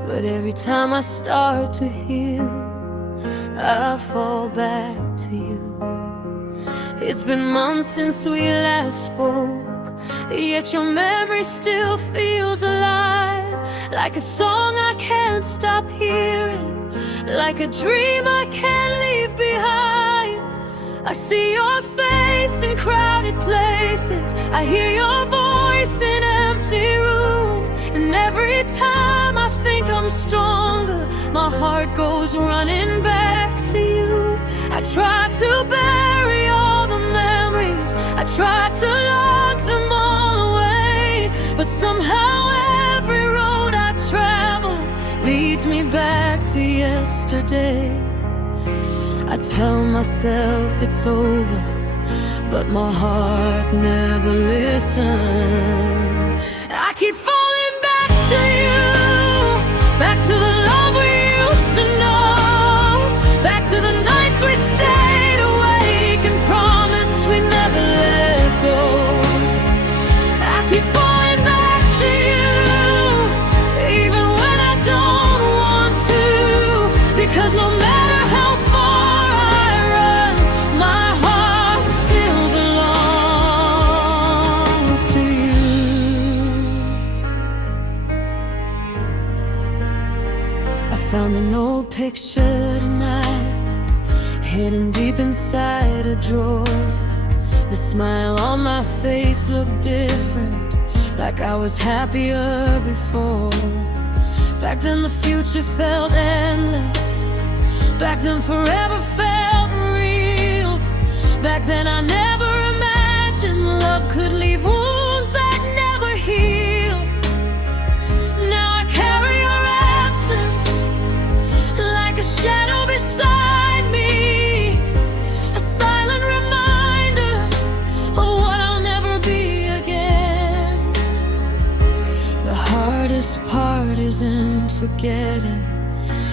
but every time I start to heal, I fall back to you. It's been months since we last spoke, yet your memory still feels alive, like a song I can't stop hearing, like a dream I can't leave behind. I see your face in crowded places, I hear your voice in empty rooms, and every time I think I'm stronger, my heart goes running back to you. I try to bury all the memories, I try to lock them all away, but somehow every road I travel leads me back to yesterday. I tell myself it's over, but my heart never listens. I keep falling back to you, back to the love we used to know, back to the nights we stayed awake and promised we'd never let go. I keep falling back to you, even when I don't want to, because no matter how far found an old picture tonight, hidden deep inside a drawer. The smile on my face looked different, like I was happier before. Back then the future felt endless, back then forever felt real. Back then I never imagined love could leave wounds that never heal. Now I carry your absence like a shadow beside me, a silent reminder of what I'll never be again. The hardest part isn't forgetting,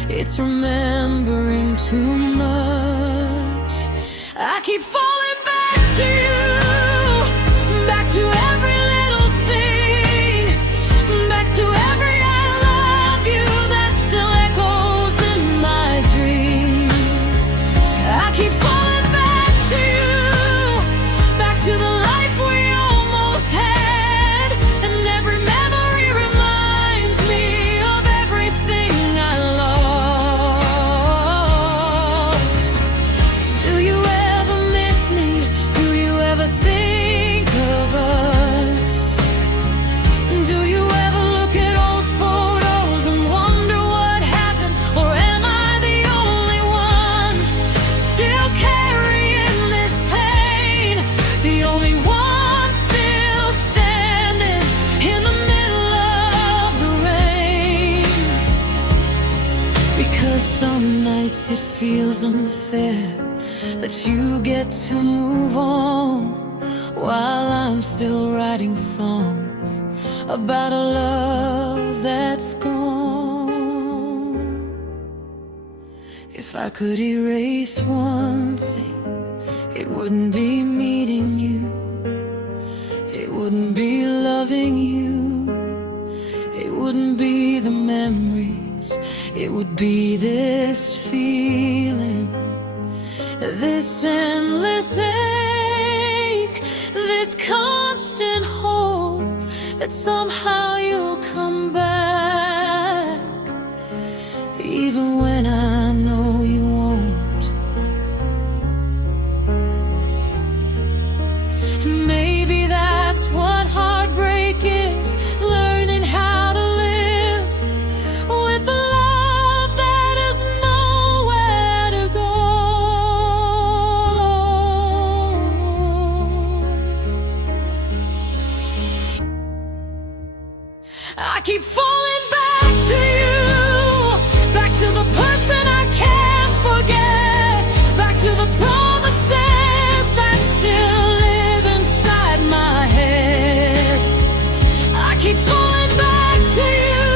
it's remembering too much. I keep falling back to you, back to every little thing, back to every I love you that still echoes in my dreams. I keep falling back to you, back to the life we almost had, and every memory reminds me of everything I lost. Do you ever miss me? Do you ever think of us? Do you ever look at old photos and wonder what happened? Or am I the only one still carrying this pain? The only one still standing in the middle of the rain? Because some nights it feels unfair that you get to move on while I'm still writing songs about a love that's gone. If I could erase one thing, it wouldn't be meeting you, it wouldn't be loving you, it wouldn't be the memories, it would be this feeling, this endless ache, this constant hope that somehow you'll come back, even when I know you won't. keep falling back to you, back to the person I can't forget, back to the promises that still live inside my head. I keep falling back to you,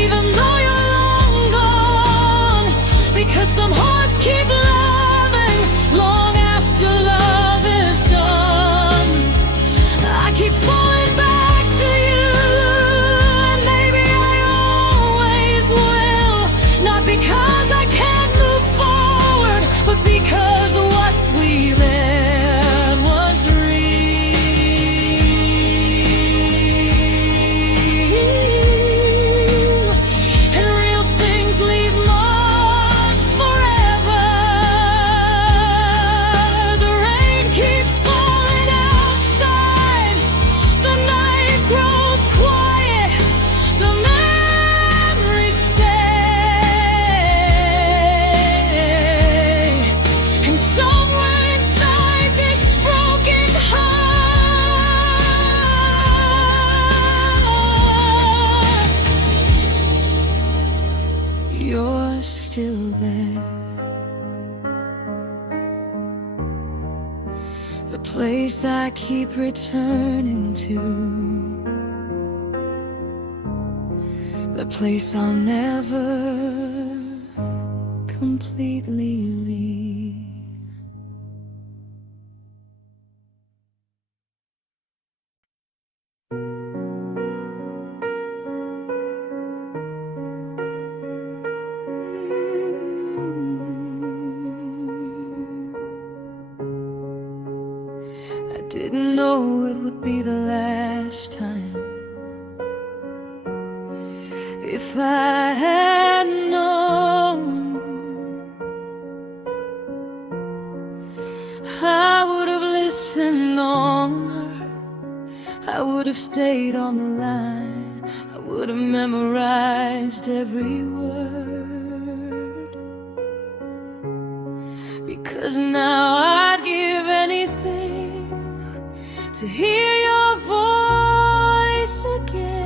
even though you're long gone, because some hearts keep loving long after love is done. I keep falling back to you, and maybe I always will, not because I can't move forward, but because what we read was real, and real things leave marks forever. The rain keeps falling outside, the night grows quiet, the memories stay, and somewhere inside this broken heart, you're still there. The place I keep returning to, the place I'll never completely leave. I didn't know it would be the last time. If I had known, I would have listened longer, I would have stayed on the line, I would have memorized every word, because now I'd give anything to hear your voice again.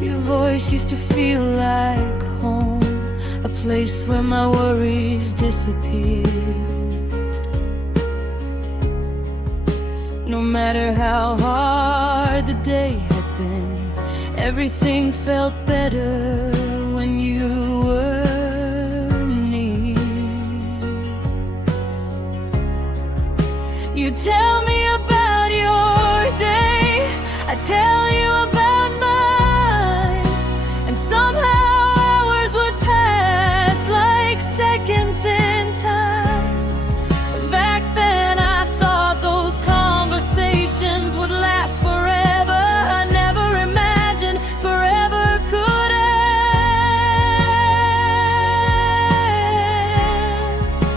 Your voice used to feel like home, a place where my worries disappeared. No matter how hard the day had been, everything felt better when you were near. You tell me about your day, I tell you about mine, and somehow hours would pass like seconds in time. Back then I thought those conversations would last forever. I never imagined forever could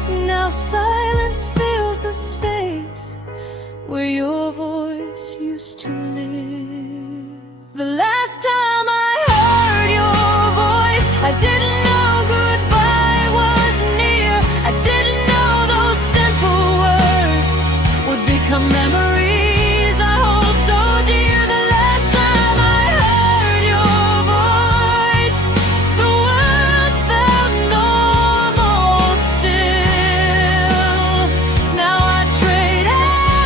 end. Now silence fills the space where your voice used to live. The last time I heard your voice, I didn't know goodbye was near. I didn't know those simple words would become memories I hold so dear. The last time I heard your voice, the world felt normal still. Now I trade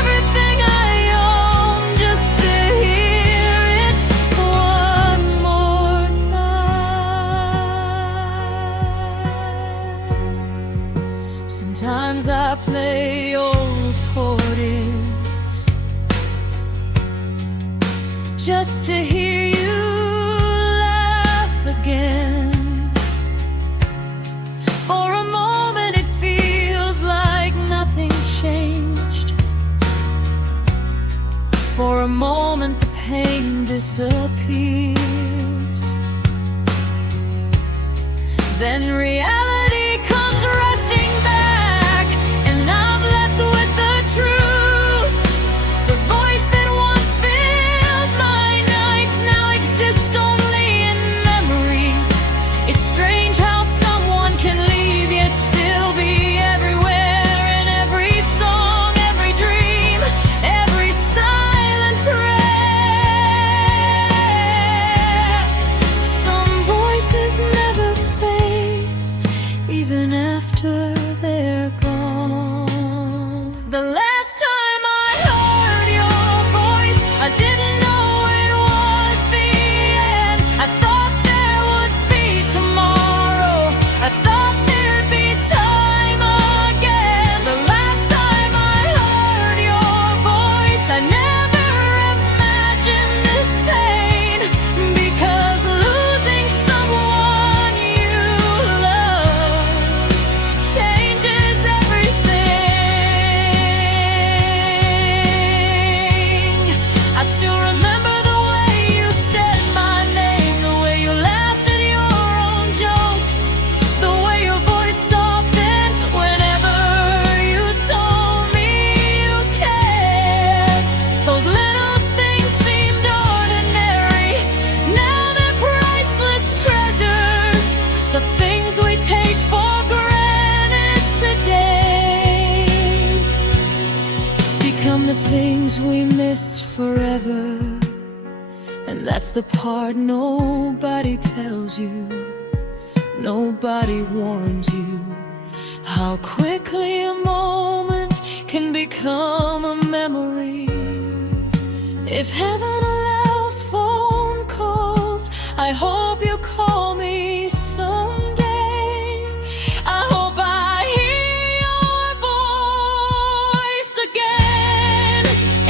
everything I own just to hear it one more time. Sometimes I play old recordings just to hear you laugh again. For a moment it feels like nothing changed. For a moment the pain disappears. Then reality comes rushing back, and I'm left with the truth. The voice that once filled my nights now exists only in memory. It's strange how someone can leave yet still be everywhere, in every song, every dream, every silent prayer. That's the part nobody tells you, nobody warns you, how quickly a moment can become a memory. If heaven allows phone calls, I hope you call me someday. I hope I hear your voice again,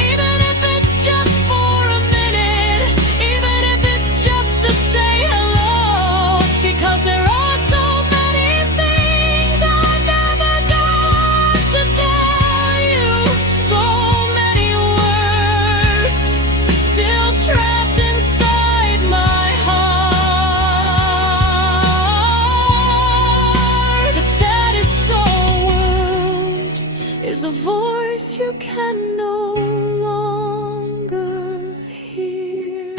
even if it's just for a minute, even if it's just to say hello, because there are so many things I never got to tell you, so many words still trapped inside my heart. The saddest soul word is a voice you can no longer hear.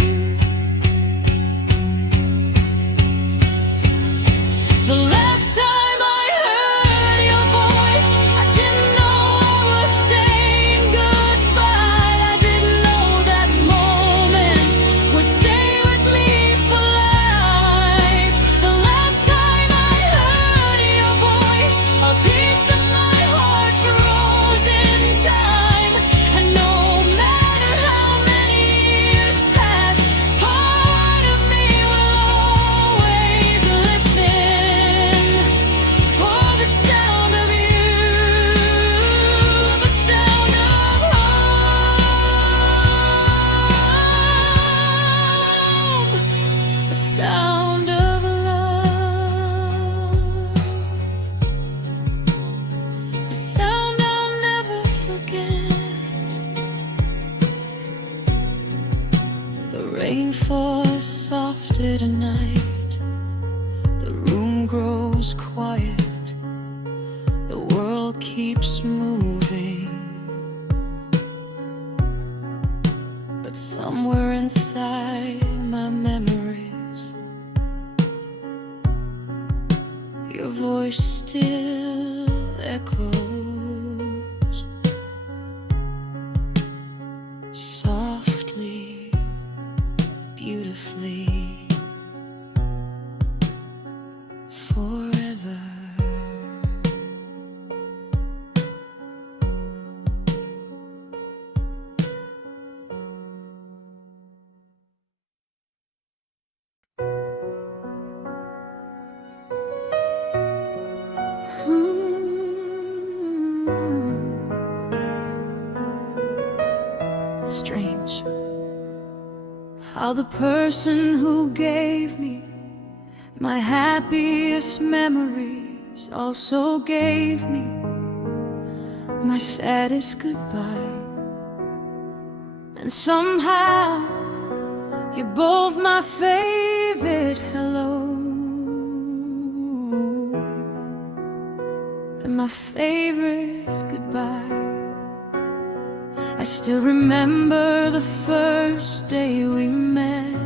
The last time I heard your voice, I didn't know I was saying goodbye. I didn't know that moment would stay with me for life. The last time I heard your voice, a piece of my heart froze in time. And no matter how many years pass, part of me will always listen for the sound of you, the sound of home, the sound of love, the sound I'll never forget. The rain falls soft at night, the room grows quiet, the world keeps moving, but somewhere inside my memories, your voice still echoes softly, beautifully, forever. It's strange how the person who gave me my happiest memories also gave me my saddest goodbye. And somehow you're both my favorite hello and my favorite goodbye. I still remember the first day we met,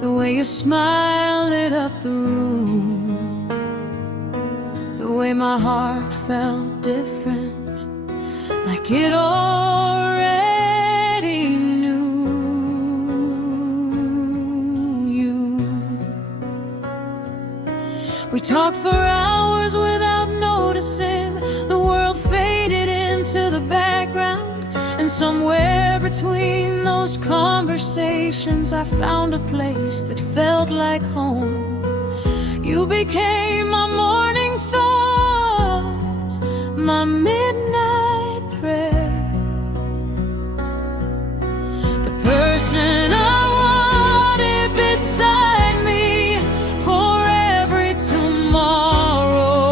the way your smile lit up the room, the way my heart felt different, like it already knew you. We talked for hours without noticing, the world faded into the background. And somewhere between those conversations, I found a place that felt like home. You became my morning thought, my midnight prayer, the person I wanted beside me for every tomorrow.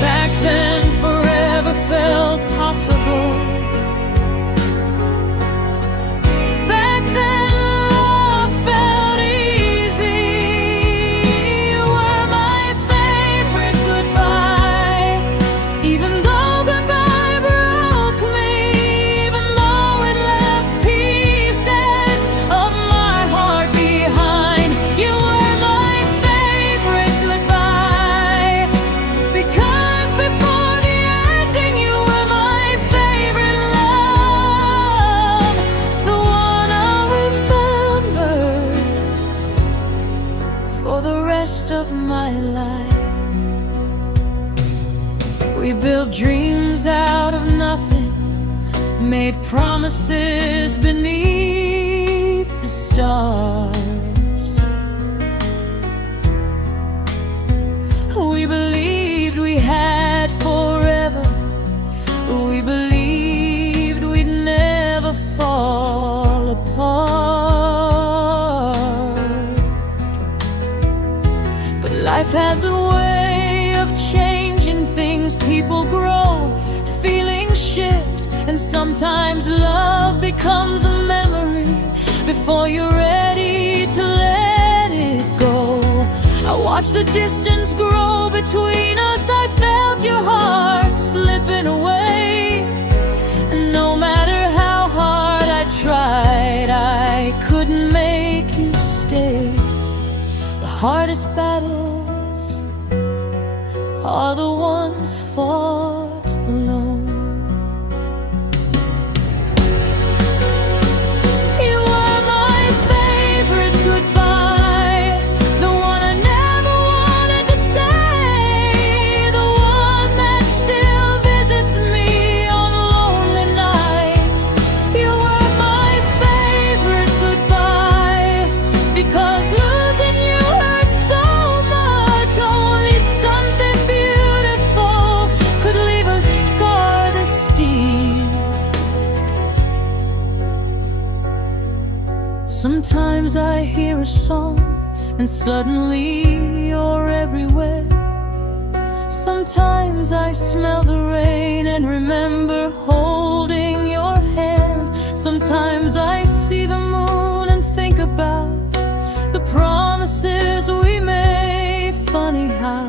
Back then forever felt possible. Back then love felt easy. You were my favorite goodbye. for the rest of my life. We built dreams out of nothing, made promises beneath the stars. We believed we had forever. We believed we'd never fall apart. But life has a way of changing things. People grow, feelings shift, and sometimes love becomes a memory before you're ready to let it go. I watched the distance grow between us. I felt your heart slipping away, and no matter how hard I tried, I couldn't make you stay. The hardest battles are the ones fought alone. Sometimes I hear a song and suddenly you're everywhere. Sometimes I smell the rain and remember holding your hand. Sometimes I see the moon and think about the promises we made. Funny how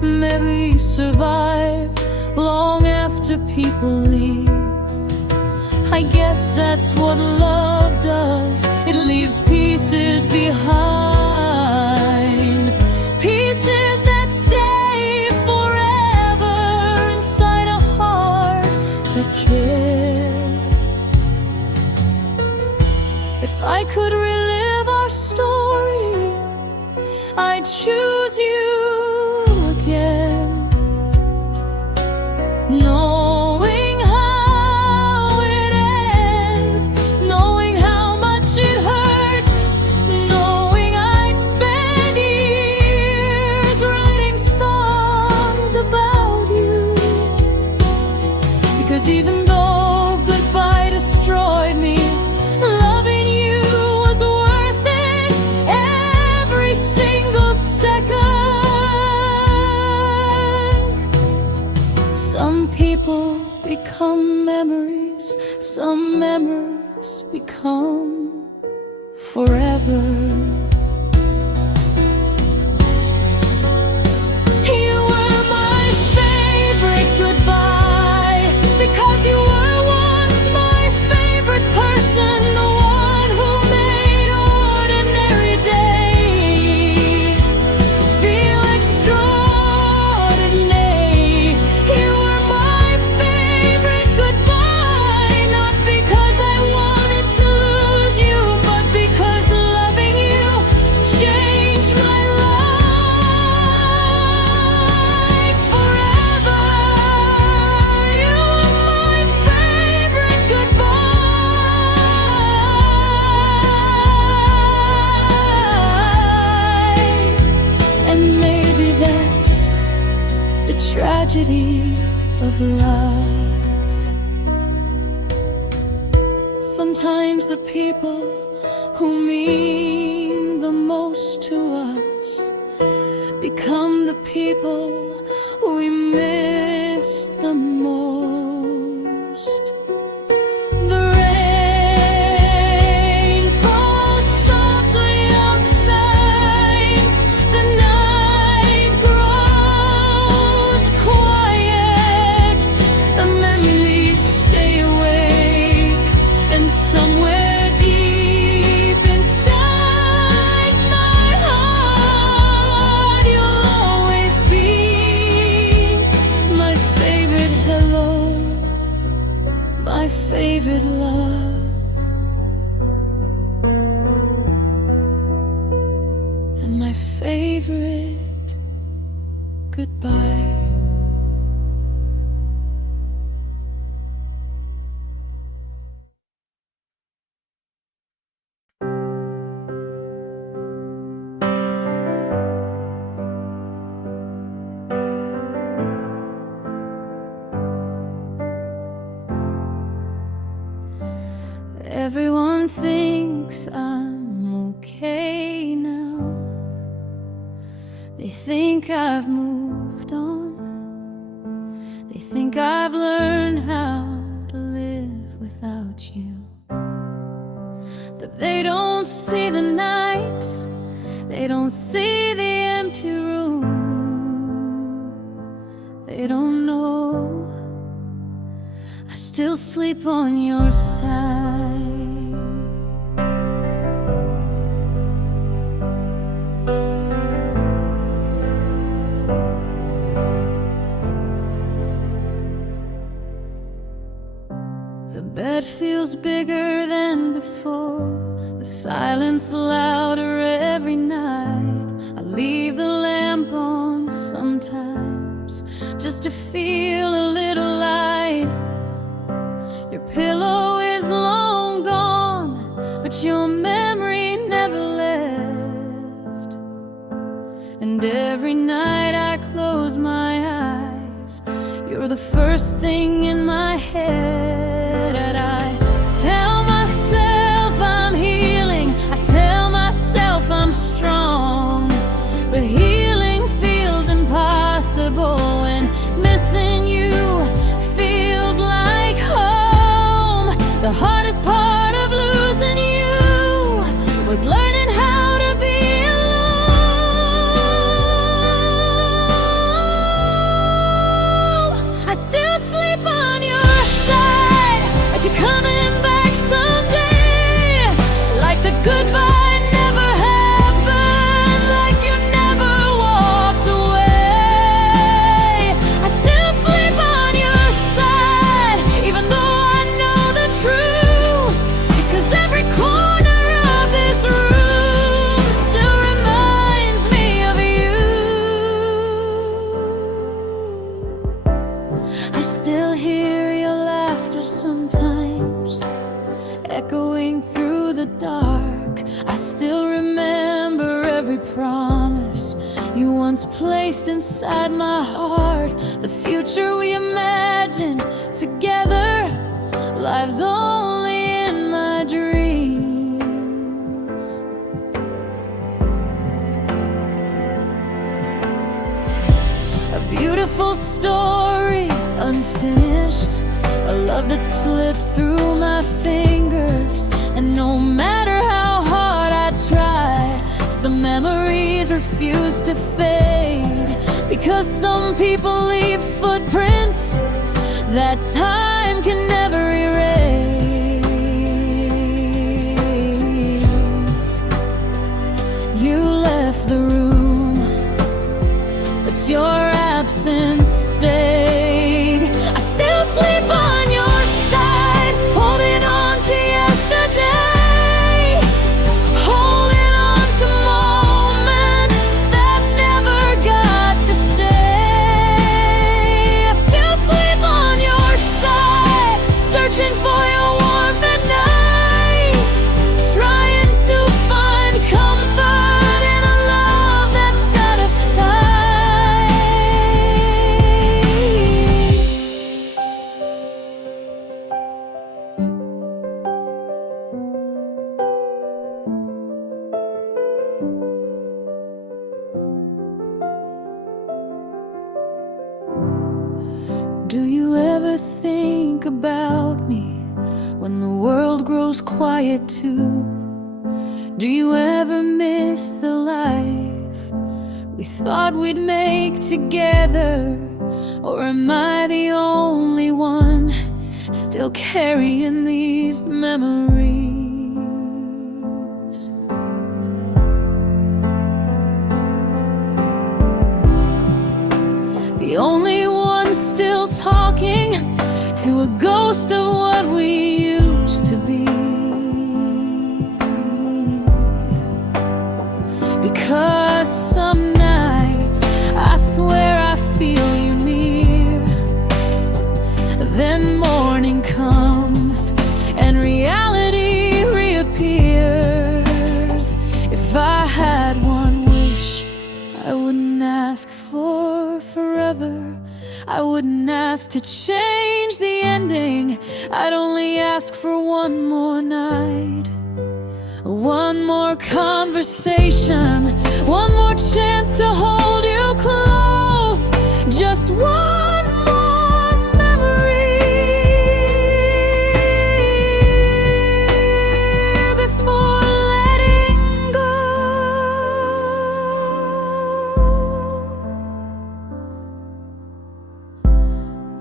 memories survive long after people leave. I guess that's what love does. It leaves pieces behind, pieces that stay forever inside a heart that cared. If I could relive our story, I'd choose you again. Knowing how it ends, knowing how much it hurts, knowing I'd spend years writing songs about you. Because even though goodbye destroyed me, loving you was worth it, every single second. Some people become memories, some memories become forever. You were my favorite goodbye, because you were once my favorite person, the one who made ordinary days feel extraordinary. You were my favorite goodbye, not because I wanted to lose you, but because loving you changed my life forever. You were my favorite goodbye. And maybe that's the tragedy of love. Sometimes the people who mean the most to us become the people we miss the most. The rain falls softly outside, the night grows quiet, the memories stay awake, and somewhere deep inside my heart you'll always be favorite goodbye. Everyone thinks I'm okay now. They think I've moved on. They think I've learned how to live without you. But they don't see the nights, they don't see the empty room. They don't know I still sleep on your side. The bed feels bigger than before, the silence louder every night. I leave the lamp on sometimes just to feel a little light. Your pillow is long gone, but your memory never left. And every night I close my eyes, you're the first thing in my head. And I tell myself I'm healing, I tell myself I'm strong, but healing feels impossible when missing you feels like home. The hardest part of losing you was learning how to be alone. I still sleep on your side, like you're coming back someday, like the goodbye never happened, like you never walked away. I still sleep on your side, even though I know the truth, because every corner of this room still reminds me of you. I still hear your laughter sometimes, echoing through the dark. I still remember every promise you once placed inside my heart. The future we imagined together lives only in my dreams. A beautiful story, unfinished, a love that slipped through my fingers. And no matter how hard I try, some memories refuse to fade, because some people leave footprints that time can never erase. You left the room, but your absence stayed. I still sleep on your side, holding on to yesterday, holding on to moments that never got to stay. I still sleep on your side, searching for your warmth at night, trying to find comfort in a love that's out of sight. Do you ever think about me when the world grows quiet too? Do you ever miss the life we thought we'd make together? Or am I the only one still carrying these memories? The only one still talking to a ghost of what we used to be. Because some ask for forever. I wouldn't ask to change the ending. I'd only ask for one more night, one more conversation, one more chance to hold you close. Just one more memory before letting go.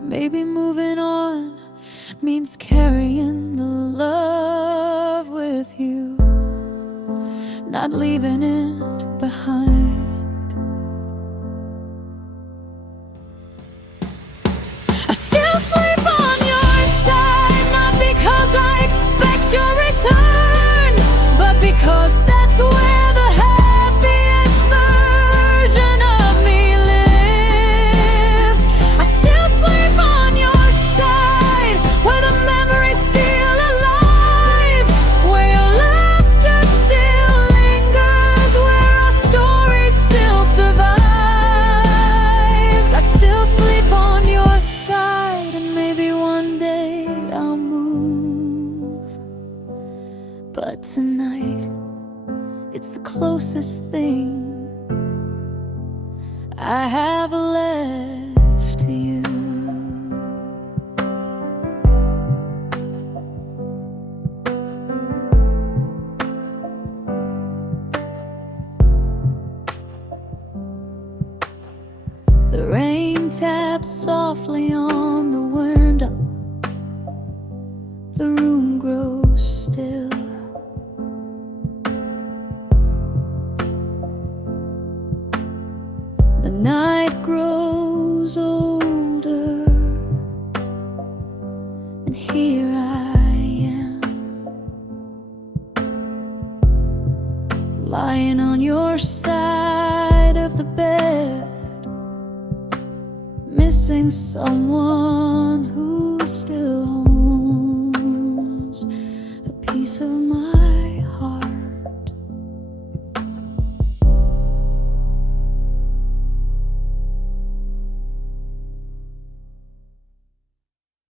Maybe moving on means carrying the love with you, not leaving it behind. I still sleep on your side, not because I expect your return, but because that's where the happiest version of me lived. I still sleep on your side, where the memories feel alive, where your laughter still lingers, where our story still survives. I still sleep on your side, and maybe one day I'll move, but tonight it's the closest thing I have left to you. The rain taps softly on the window. The room grows still. The night grows older, and here I am, lying on your side of the bed, missing someone who still owns a piece of my